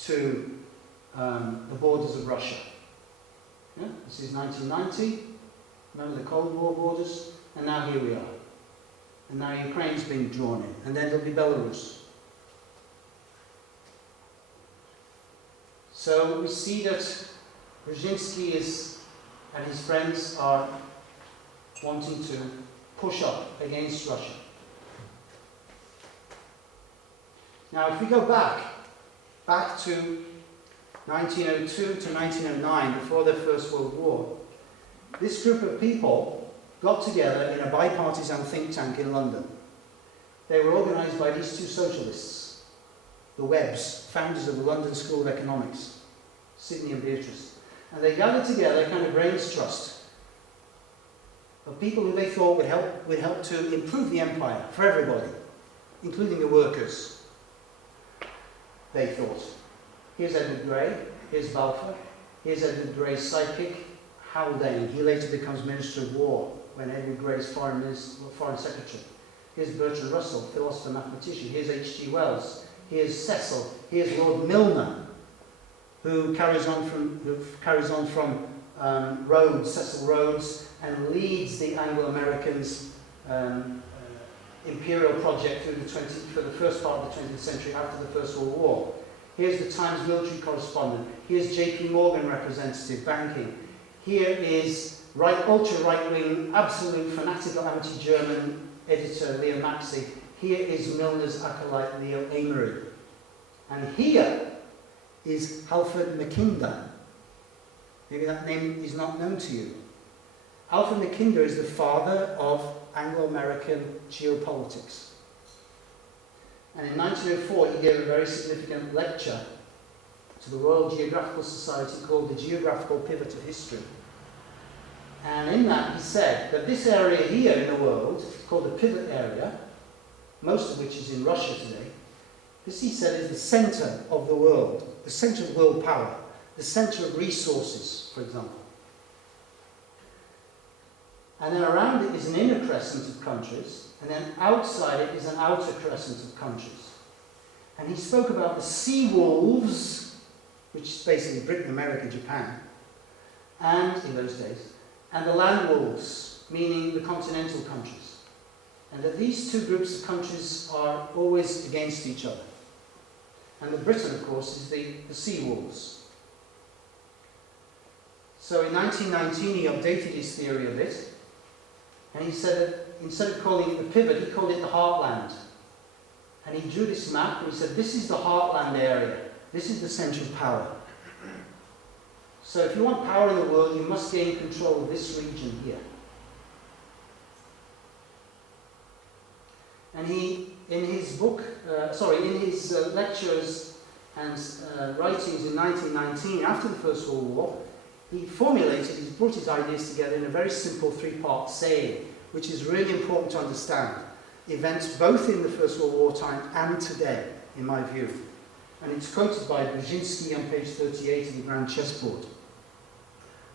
to the borders of Russia. Yeah? This is 1990. Remember the Cold War borders? And now here we are. And now Ukraine's being drawn in. And then there'll be Belarus. So we see that Brzezinski and his friends are wanting to push up against Russia. Now if we go back to 1902 to 1909, before the First World War, this group of people got together in a bipartisan think tank in London. They were organised by these two socialists, the Webbs, founders of the London School of Economics, Sidney and Beatrice. And they gathered together a kind of brains trust of people who they thought would help to improve the empire for everybody, including the workers, they thought. Here's Edward Grey, here's Balfour, here's Edward Grey's sidekick, Haldane. He later becomes Minister of War when Edward Grey's Foreign Secretary. Here's Bertrand Russell, philosopher, mathematician. Here's H.G. Wells. Here's Cecil. Here's Lord Milner, who carries on from Rhodes, Cecil Rhodes, and leads the Anglo-Americans' imperial project for the first part of the 20th century after the First World War. Here's the Times military correspondent. Here's J.P. Morgan representative, banking. Here is ultra-right-wing, absolute fanatical anti-German editor Leo Maxey. Here is Milner's acolyte Leo Amery. And here is Alfred Mackinder. Maybe that name is not known to you. Alfred Mackinder is the father of Anglo-American geopolitics. And in 1904 he gave a very significant lecture to the Royal Geographical Society called The Geographical Pivot of History. And in that he said that this area here in the world, called the pivot area, most of which is in Russia today, this, he said, is the centre of the world, the centre of world power, the centre of resources, for example. And then around it is an inner crescent of countries, and then outside it is an outer crescent of countries. And he spoke about the sea wolves, which is basically Britain, America, Japan, and in those days, and the land wolves, meaning the continental countries. And that these two groups of countries are always against each other. And the Britain, of course, is the sea wolves. So in 1919 he updated his theory a bit, and he said that instead of calling it the pivot, he called it the heartland. And he drew this map and he said, this is the heartland area. This is the centre of power. So if you want power in the world, you must gain control of this region here. And he, in his book, in his lectures and writings in 1919, after the First World War, he brought his ideas together in a very simple three-part saying, which is really important to understand. Events both in the First World War time and today, in my view. And it's quoted by Brzezinski on page 38 of the Grand Chessboard.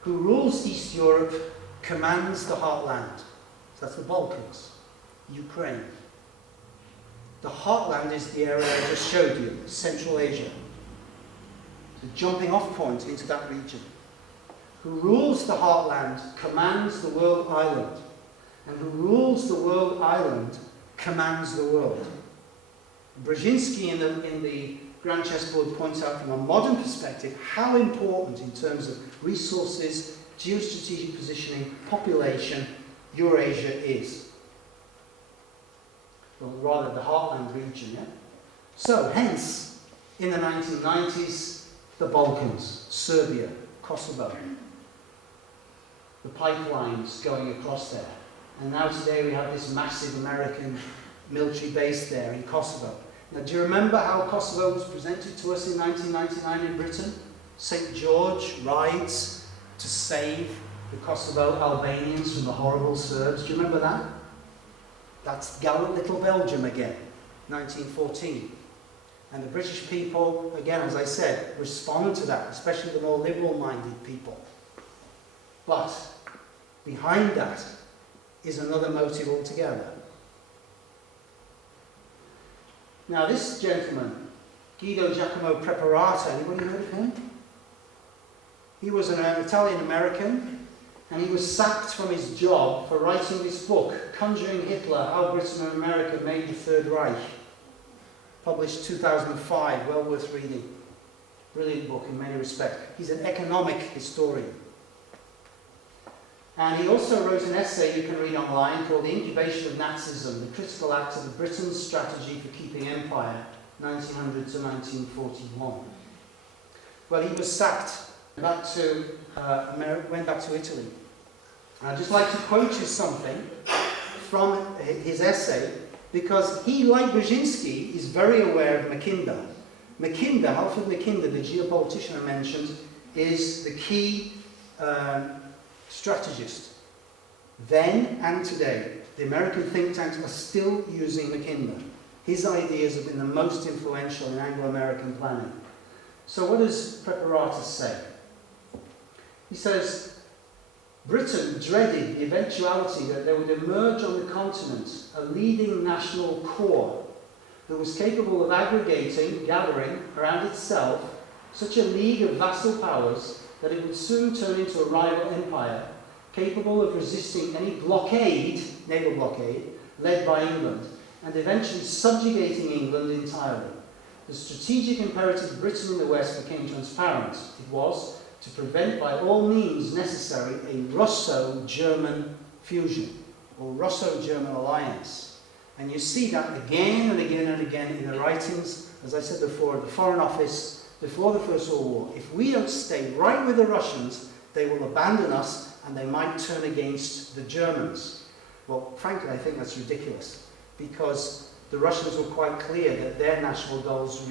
Who rules East Europe commands the heartland. So that's the Balkans, Ukraine. The heartland is the area I just showed you, Central Asia. The jumping off point into that region. Who rules the heartland commands the world island. And who rules the world island commands the world. Brzezinski in the Grand Chessboard points out from a modern perspective how important in terms of resources, geostrategic positioning, population, Eurasia is. Well, rather the heartland region, yeah? So, hence, in the 1990s, the Balkans, Serbia, Kosovo, the pipelines going across there. And now today we have this massive American military base there in Kosovo. Now, do you remember how Kosovo was presented to us in 1999 in Britain? St. George rides to save the Kosovo Albanians from the horrible Serbs. Do you remember that? That's gallant little Belgium again, 1914. And the British people, again, as I said, respond to that, especially the more liberal-minded people. But behind that is another motive altogether. Now, this gentleman, Guido Giacomo Preparata, anybody heard of him? He was an Italian-American, and he was sacked from his job for writing this book, Conjuring Hitler, How Britain and America Made the Third Reich. Published 2005, well worth reading. Brilliant book in many respects. He's an economic historian. And he also wrote an essay you can read online called The Incubation of Nazism, the Critical Act of Britain's Strategy for Keeping Empire, 1900 to 1941. Well, he was sacked, went back to Italy. I'd just like to quote you something from his essay, because he, like Brzezinski, is very aware of Mackinder. Mackinder, Alfred Mackinder, the geopolitician I mentioned, is the key strategist. Then and today, the American think tanks are still using Mackinder. His ideas have been the most influential in Anglo-American planning. So what does Preparata say? He says, Britain dreaded the eventuality that there would emerge on the continent a leading national core that was capable of aggregating, gathering around itself such a league of vassal powers that it would soon turn into a rival empire capable of resisting any blockade, naval blockade, led by England, and eventually subjugating England entirely. The strategic imperative of Britain in the West became transparent. It was to prevent by all means necessary a Russo-German fusion, or Russo-German alliance. And you see that again and again and again in the writings, as I said before, of the Foreign Office before the First World War. If we don't stay right with the Russians, they will abandon us and they might turn against the Germans. Well, frankly, I think that's ridiculous, because the Russians were quite clear that their national goals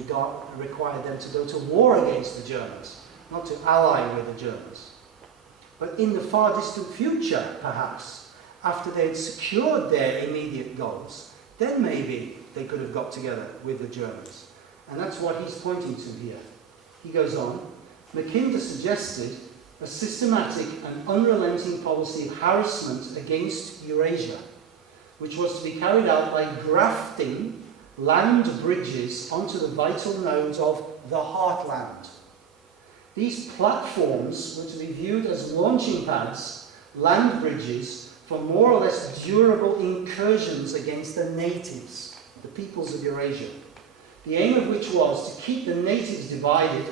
required them to go to war against the Germans, not to ally with the Germans. But in the far distant future, perhaps, after they had secured their immediate goals, then maybe they could have got together with the Germans. And that's what he's pointing to here. He goes on, Mackinder suggested a systematic and unrelenting policy of harassment against Eurasia, which was to be carried out by grafting land bridges onto the vital nodes of the heartland. These platforms were to be viewed as launching pads, land bridges, for more or less durable incursions against the natives, the peoples of Eurasia, the aim of which was to keep the natives divided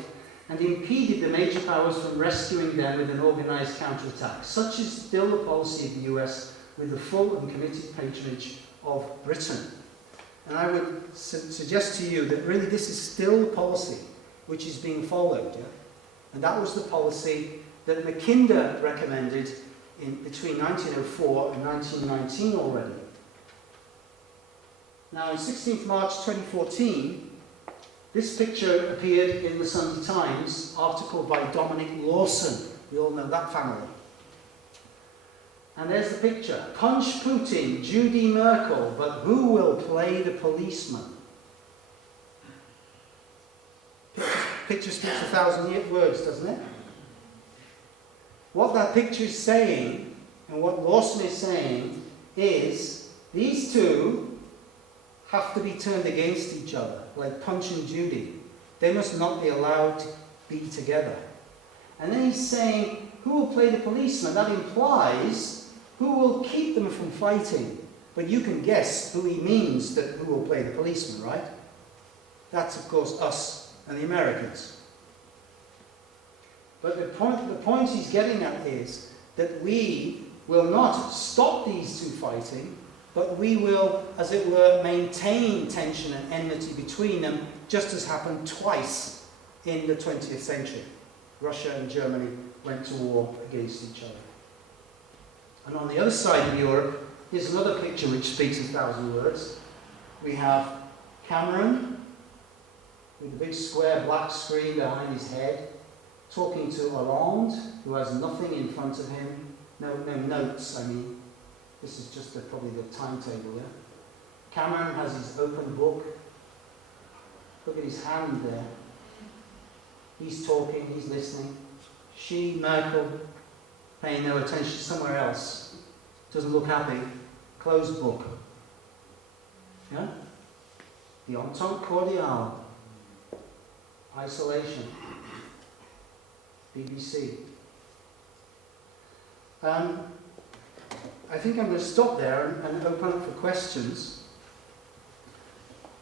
and impeded the major powers from rescuing them with an organised counterattack. Such is still the policy of the US, with the full and committed patronage of Britain. And I would suggest to you that really this is still the policy which is being followed. Yeah? And that was the policy that Mackinder recommended between 1904 and 1919 already. Now, on 16th March 2014, this picture appeared in the Sunday Times, article by Dominic Lawson. We all know that family. And there's the picture. Punch Putin, Judy Merkel, but who will play the policeman? Picture speaks 1,000 words, doesn't it? What that picture is saying, and what Lawson is saying, is these two have to be turned against each other, like Punch and Judy. They must not be allowed to be together. And then he's saying, who will play the policeman? That implies who will keep them from fighting. But you can guess who he means that who will play the policeman, right? That's, of course, us and the Americans. But the point he's getting at is that we will not stop these two fighting but we will, as it were, maintain tension and enmity between them, just as happened twice in the 20th century. Russia and Germany went to war against each other. And on the other side of Europe, here's another picture which speaks 1,000 words. We have Cameron, with a big square black screen behind his head, talking to Hollande, who has nothing in front of him, no notes, I mean. This is just probably the timetable there. Cameron has his open book. Look at his hand there. He's talking, he's listening. She, Merkel, paying no attention, somewhere else. Doesn't look happy. Closed book. Yeah? The Entente Cordiale. Isolation. BBC. I think I'm going to stop there and open up for questions.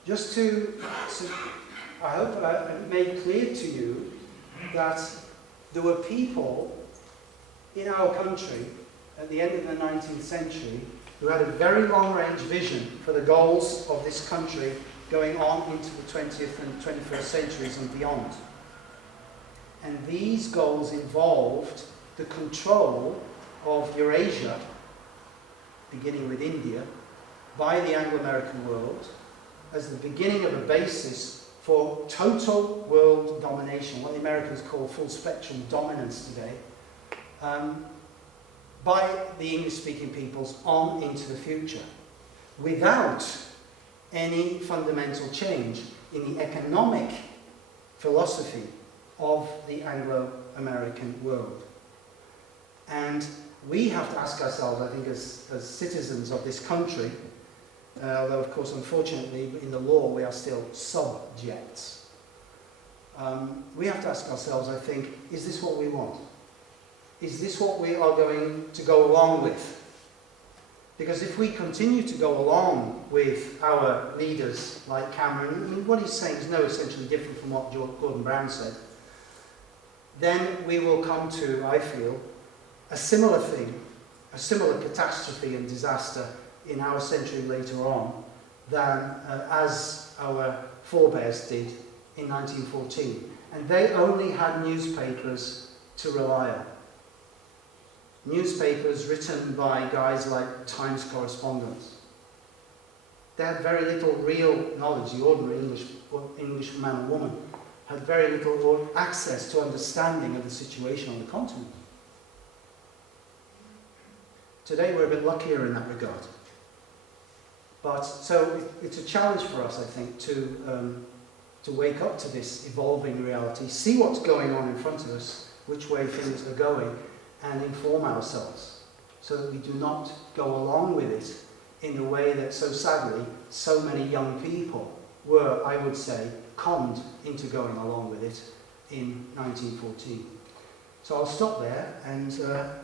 Just I hope I made clear to you that there were people in our country at the end of the 19th century who had a very long-range vision for the goals of this country going on into the 20th and 21st centuries and beyond. And these goals involved the control of Eurasia, beginning with India, by the Anglo-American world as the beginning of a basis for total world domination, what the Americans call full-spectrum dominance today, by the English-speaking peoples on into the future, without any fundamental change in the economic philosophy of the Anglo-American world. And we have to ask ourselves, I think, as citizens of this country, although of course unfortunately in the law we are still subjects, we have to ask ourselves, I think, is this what we want? Is this what we are going to go along with? Because if we continue to go along with our leaders like Cameron, I mean, what he's saying is no essentially different from what Gordon Brown said, then we will come to, I feel, a similar thing, a similar catastrophe and disaster in our century later on than as our forebears did in 1914. And they only had newspapers to rely on. Newspapers written by guys like Times correspondents. They had very little real knowledge. The ordinary English man and woman had very little access to understanding of the situation on the continent. Today we're a bit luckier in that regard. But so it's a challenge for us, I think, to wake up to this evolving reality, see what's going on in front of us, which way things are going, and inform ourselves so that we do not go along with it in the way that so sadly so many young people were, I would say, conned into going along with it in 1914. So I'll stop there and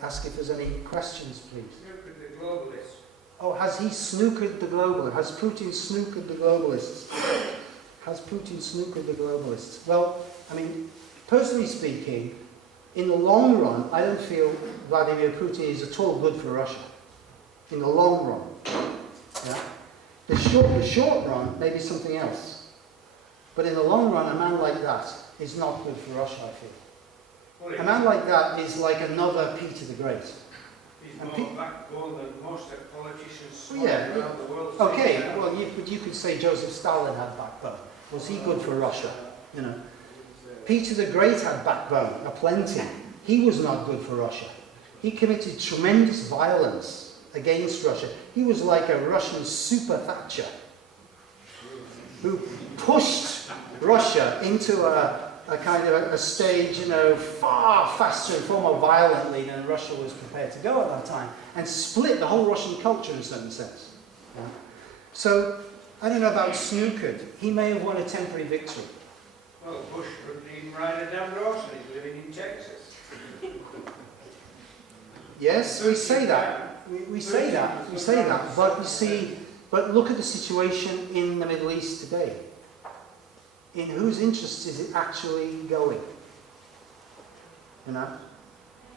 ask if there's any questions, please. Snookered the globalists. Oh, has he snookered the globalists? Has Putin snookered the globalists? Has Putin snookered the globalists? Well, I mean, personally speaking, in the long run, I don't feel Vladimir Putin is at all good for Russia. In the long run. Yeah? The short run, maybe something else. But in the long run, a man like that is not good for Russia, I feel. A man like that is like another Peter the Great. He's more backbone than most politicians yeah, around the world. Okay, well, you could say Joseph Stalin had backbone. Was he good for Russia? You know, Peter the Great had backbone, aplenty. He was not good for Russia. He committed tremendous violence against Russia. He was like a Russian super Thatcher who pushed Russia into a kind of a stage, you know, far faster and far more violently than Russia was prepared to go at that time, and split the whole Russian culture in a certain sense. Yeah? So, I don't know about snookered. He may have won a temporary victory. Well, Bush couldn't even ride a damn horse and he's living in Texas. Yes, we say that. We say that. We say that. But you see, but look at the situation in the Middle East today. In whose interest is it actually going? You know?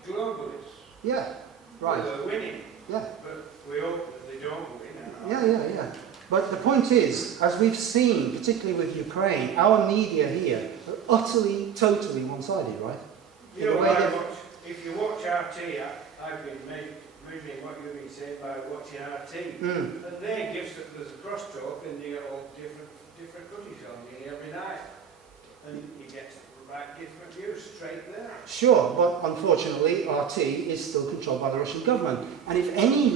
Globalists. Yeah, right. Well, they're winning. Yeah. But we hope that they don't win. And Yeah. But the point is, as we've seen, particularly with Ukraine, our media here are utterly, totally one-sided, right? You know, if you watch RT, I've been reading what you've been saying by watching RT, and they give there's a crosstalk and you get all different footage on you every night, and you get different views straight there. Sure, but unfortunately RT is still controlled by the Russian government, and if any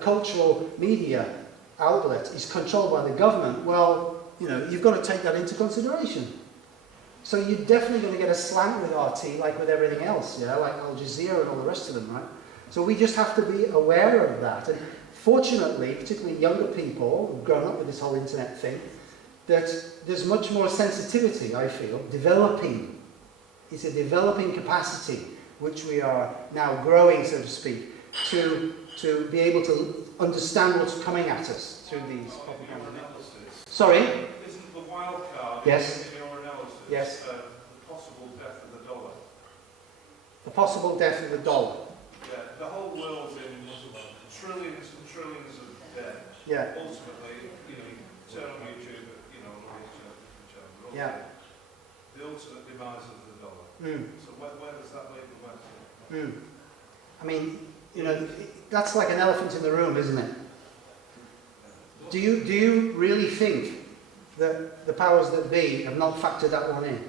cultural media outlet is controlled by the government, well, you know, you've got to take that into consideration. So you're definitely going to get a slant with RT, like with everything else, yeah, like Al Jazeera and all the rest of them, right? So we just have to be aware of that. And fortunately, particularly younger people who've grown up with this whole internet thing, that there's much more sensitivity, I feel, developing. It's a developing capacity, which we are now growing, so to speak, to be able to understand what's coming at us through these propaganda. Sorry? Isn't the wild card yes. in your analysis yes. The possible death of the dollar? The possible death of the dollar. Yeah, the whole world's in trillions and trillions of debt. Yeah. Ultimately, you know, you turn on YouTube, you know, all these channels. Yeah. The ultimate demise of the dollar. So where does that leave the West? I mean, you know, that's like an elephant in the room, isn't it? Do you really think that the powers that be have not factored that one in?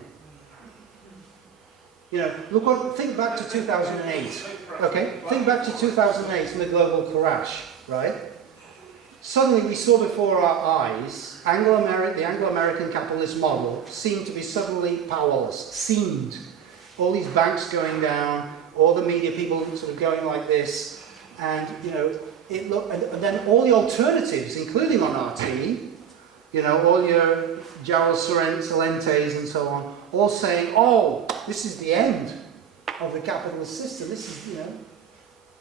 You know, think back to 2008. Okay, think back to 2008 and the global crash, right? Suddenly we saw before our eyes the Anglo-American capitalist model seemed to be suddenly powerless. Seemed. All these banks going down, all the media people sort of going like this, and you know, and then all the alternatives, including on RT, you know, all your Gerald Salentes and so on, all saying, oh, this is the end of the capitalist system. This is, you know,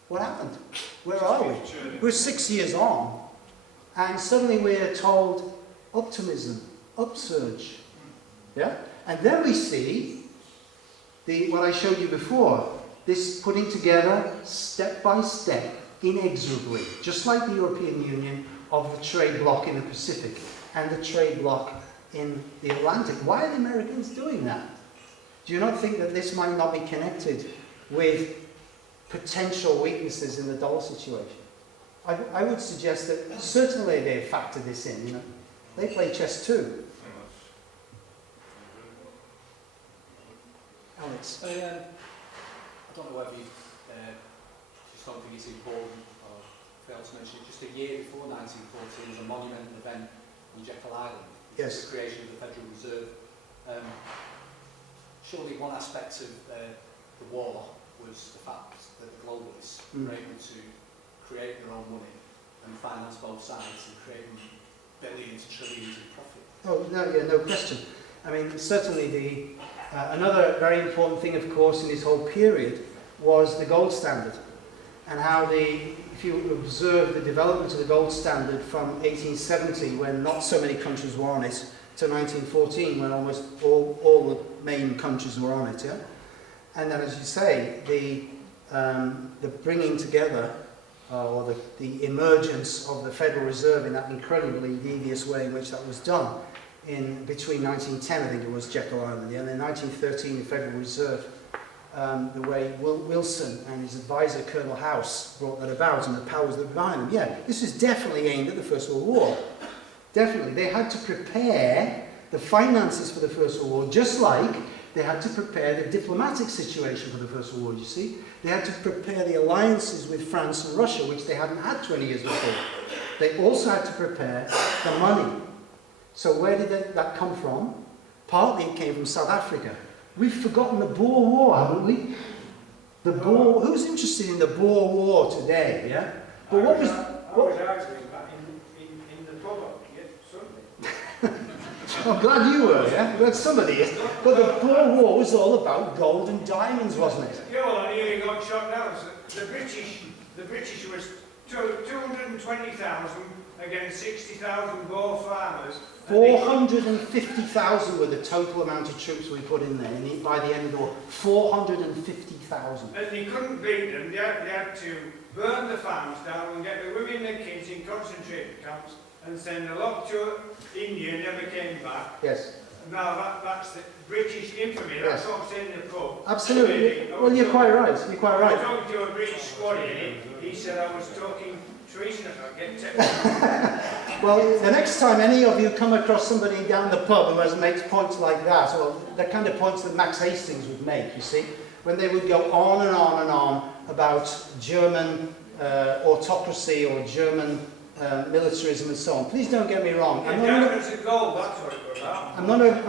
what happened? Where are we? We're 6 years on, and suddenly we're told optimism, upsurge. Yeah? And then we see what I showed you before, this putting together step by step, inexorably, just like the European Union, of the trade bloc in the Pacific and the trade bloc in the Atlantic. Why are the Americans doing that? Do you not think that this might not be connected with potential weaknesses in the dollar situation? I would suggest that certainly they have factored this in, you know. They play chess too. Alex. I don't know whether you just don't think it's important or fail to mention it. Just a year before 1914 was a monumental event on Jekyll Island. Yes. The creation of the Federal Reserve. Surely one aspect of the war was the fact that the globalists were able to create their own money and finance both sides and create billions, trillions in profit. Oh, no, yeah, no question. I mean, certainly another very important thing, of course, in this whole period was the gold standard, and how if you observe the development of the gold standard from 1870, when not so many countries were on it, to 1914, when almost all the main countries were on it, yeah? And then, as you say, the bringing together, or the emergence of the Federal Reserve in that incredibly devious way in which that was done, between 1910, I think it was, Jekyll Island, and then 1913, the Federal Reserve, the way Wilson and his advisor, Colonel House, brought that about, and the powers that were behind them. Yeah, this is definitely aimed at the First World War. Definitely. They had to prepare the finances for the First World War, just like they had to prepare the diplomatic situation for the First World War, you see. They had to prepare the alliances with France and Russia, which they hadn't had 20 years before. They also had to prepare the money. So where did that come from? Partly it came from South Africa. We've forgotten the Boer War, haven't we? The Boer. Who's interested in the Boer War today? Yeah. But I was actually back in the pub Sunday. I'm glad you were. Yeah. But somebody is. But the Boer War was all about gold and diamonds, wasn't it? Yeah, well, I nearly got shot down. So the British were 220,000 against 60,000 Boer farmers. 450,000 were the total amount of troops we put in there by the end of the war. 450,000. And they couldn't beat them. They had to burn the farms down and get the women and kids in concentration camps and send a lot to India, never came back. Yes. Now that's the British infamy. That's what I'm saying in the pub. Absolutely. Well, you're quite right. You're quite I was right. talking to a British squaddy and he said I was talking treason. I get technical. Well, the next time any of you come across somebody down the pub who makes points like that, well, the kind of points that Max Hastings would make, you see, when they would go on and on and on about German autocracy or German militarism and so on. Please don't get me wrong. I'm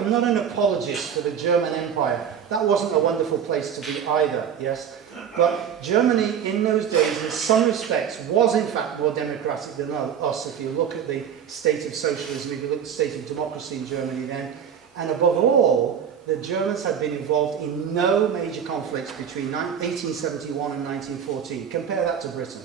not an apologist for the German Empire. That wasn't a wonderful place to be either, yes? But Germany in those days, in some respects, was in fact more democratic than us. If you look at the state of socialism, if you look at the state of democracy in Germany then, and above all, the Germans had been involved in no major conflicts between 1871 and 1914. Compare that to Britain.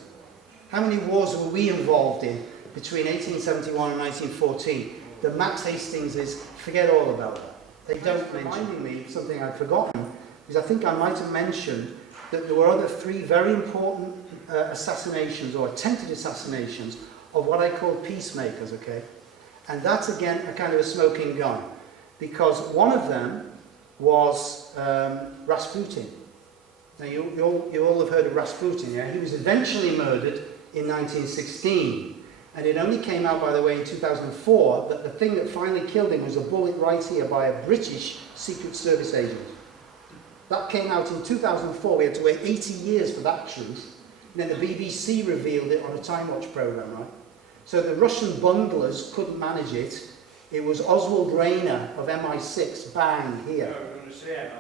How many wars were we involved in between 1871 and 1914? The Max Hastings is, forget all about that. They don't reminding me of something I'd forgotten, because I think I might have mentioned that there were other three very important assassinations, or attempted assassinations, of what I call peacemakers, okay? And that's, again, a kind of a smoking gun, because one of them was Rasputin. Now, you all have heard of Rasputin, yeah? He was eventually murdered in 1916, and it only came out, by the way, in 2004, that the thing that finally killed him was a bullet right here by a British Secret Service agent. That came out in 2004. We had to wait 80 years for that truth. And then the BBC revealed it on a Time Watch programme, right? So the Russian bunglers couldn't manage it. It was Oswald Rayner of MI6, bang, here.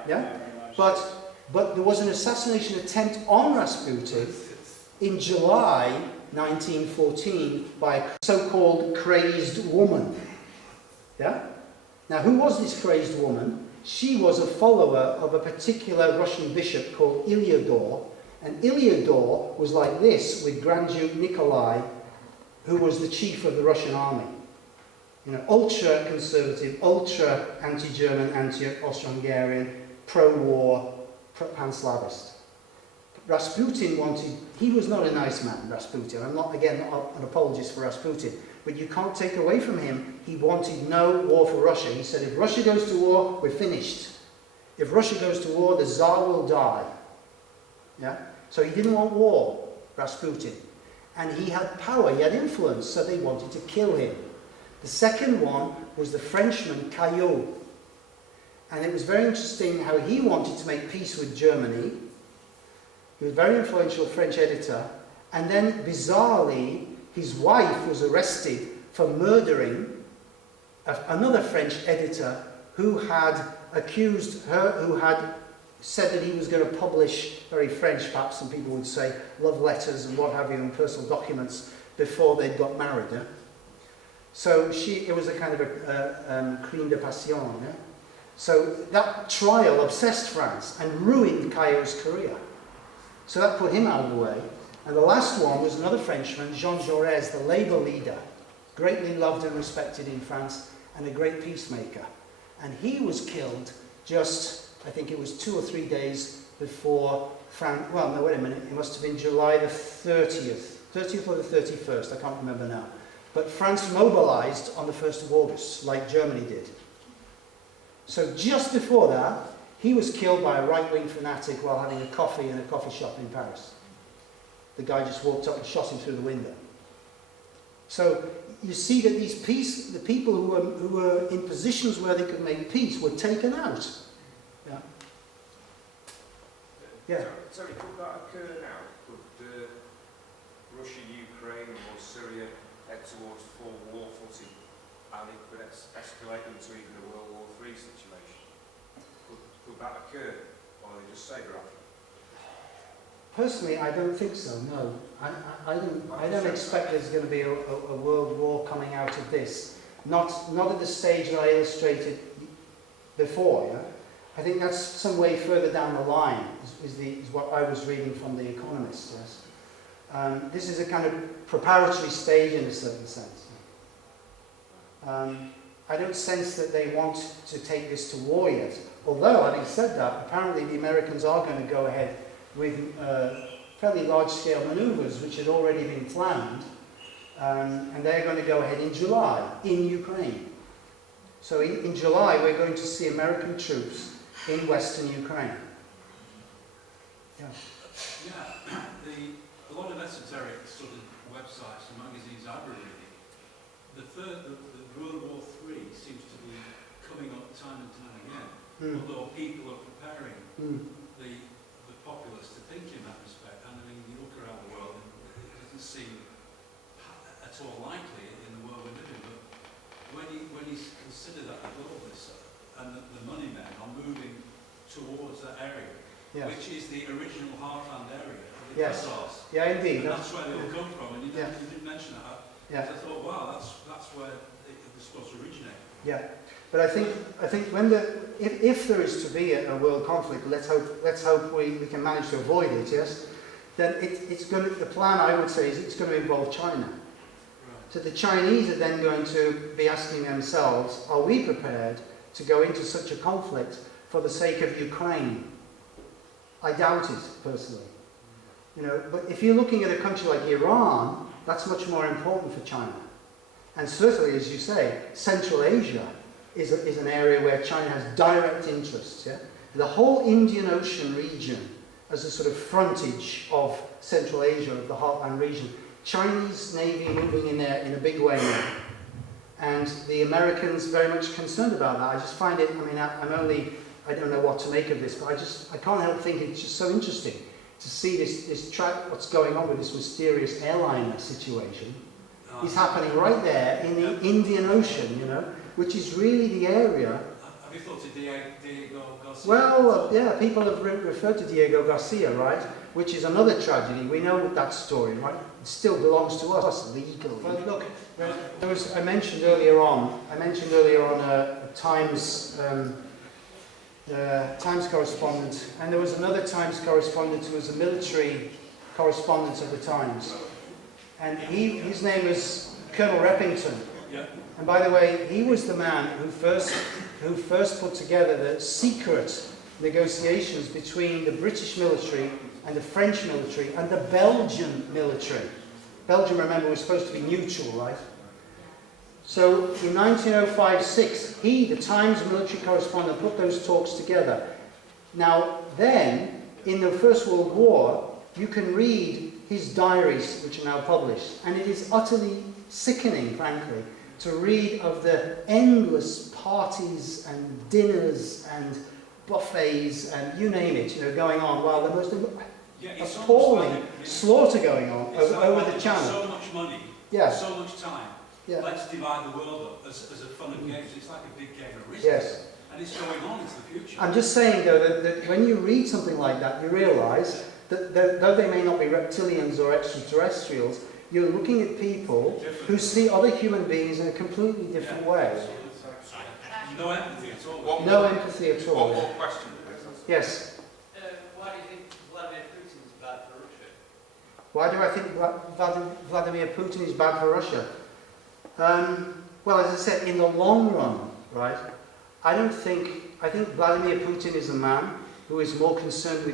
Yeah? But there was an assassination attempt on Rasputin in July 1914 by a so-called crazed woman. Yeah? Now, who was this crazed woman? She was a follower of a particular Russian bishop called Ilyador, and Ilyador was like this with Grand Duke Nikolai, who was the chief of the Russian army. You know, ultra-conservative, ultra-anti-German, anti-Austro-Hungarian, pro-war, pan-Slavist. Rasputin wanted, he was not a nice man, Rasputin. I'm not, again, not an apologist for Rasputin, but you can't take away from him, he wanted no war for Russia. He said, if Russia goes to war, we're finished. If Russia goes to war, the Tsar will die. Yeah? So he didn't want war, Rasputin. And he had power, he had influence, so they wanted to kill him. The second one was the Frenchman Caillaux. And it was very interesting how he wanted to make peace with Germany. He was a very influential French editor. And then, bizarrely, his wife was arrested for murdering another French editor who had accused her, who had said that he was going to publish, very French perhaps, some people would say, love letters and what have you, and personal documents before they'd got married. Yeah? So it was a kind of a crime de passion. Yeah? So that trial obsessed France and ruined Caillaux's career. So that put him out of the way. And the last one was another Frenchman, Jean Jaurès, the Labour leader, greatly loved and respected in France, and a great peacemaker. And he was killed just, I think it was 2 or 3 days before France, well, no, wait a minute, it must have been July the 30th or the 31st, I can't remember now. But France mobilized on the 1st of August, like Germany did. So just before that, he was killed by a right-wing fanatic while having a coffee in a coffee shop in Paris. The guy just walked up and shot him through the window. So you see that the people who were in positions where they could make peace were taken out. Yeah. Yeah. Sorry, could that occur now? Could Russia, Ukraine, or Syria head towards full war footing, and it could escalate into even a World War III situation? Could that occur, or are they just saber rattling? Personally, I don't think so, no. I don't expect there's going to be a world war coming out of this. Not at the stage that I illustrated before, yeah? I think that's some way further down the line, is what I was reading from The Economist, yes. This is a kind of preparatory stage in a certain sense. I don't sense that they want to take this to war yet. Although, having said that, apparently the Americans are going to go ahead with fairly large-scale manoeuvres, which had already been planned, and they're going to go ahead in July in Ukraine. So in July, we're going to see American troops in western Ukraine. Yeah. Yeah, a lot of esoteric sort of websites and magazines I've been reading, the World War III seems to be coming up time and time again, although people are preparing the populace to think in that respect. And I mean, you look around the world and it doesn't seem at all likely in the world we're living, but when you consider that the globalists and the money men are moving towards that area, which is the original heartland area of the Khazars. Yeah, indeed. And that's where they all come from, and you didn't mention that. Yeah. So I thought, wow, that's where it was supposed to originate. Yeah, but I think when if there is to be a world conflict, let's hope we can manage to avoid it. Yes, then it's going to, the plan I would say is it's going to involve China. Right. So the Chinese are then going to be asking themselves, are we prepared to go into such a conflict for the sake of Ukraine? I doubt it, personally. You know, but if you're looking at a country like Iran, that's much more important for China. And certainly, as you say, Central Asia is an area where China has direct interests. Yeah? The whole Indian Ocean region as a sort of frontage of Central Asia, of the heartland region. Chinese Navy moving in there in a big way now. And the Americans very much concerned about that. I just find it, I mean, I don't know what to make of this, but I can't help thinking it's just so interesting to see what's going on with this mysterious airliner situation. Is happening right there in the Indian Ocean, you know, which is really the area. Have you thought of Diego Garcia? Well, yeah, people have referred to Diego Garcia, right? Which is another tragedy. We know that story, right? It still belongs to us legally. Well, look, I mentioned earlier on a Times correspondent, and there was another Times correspondent who was a military correspondent of the Times. And his name was Colonel Reppington. Yeah. And by the way, he was the man who first put together the secret negotiations between the British military and the French military and the Belgian military. Belgium, remember, was supposed to be neutral, right? So in 1905-06, he, the Times military correspondent, put those talks together. Now then, in the First World War, you can read his diaries, which are now published, and it is utterly sickening, frankly, to read of the endless parties and dinners and buffets and you name it, you know, going on, while the most appalling slaughter going on over the channel. So much money, so much time. Yeah. Let's divide the world up as a fun of games. It's like a big game of risk. Yes. And it's going on into the future. I'm just saying, though, that when you read something like that, you realise that though they may not be reptilians or extraterrestrials, you're looking at people who see other human beings in a completely different way. No empathy at all. No empathy at all. One more question, please. Yes. Why do you think Vladimir Putin is bad for Russia? Why do I think Vladimir Putin is bad for Russia? Well, as I said, in the long run, right, I think Vladimir Putin is a man who is more concerned with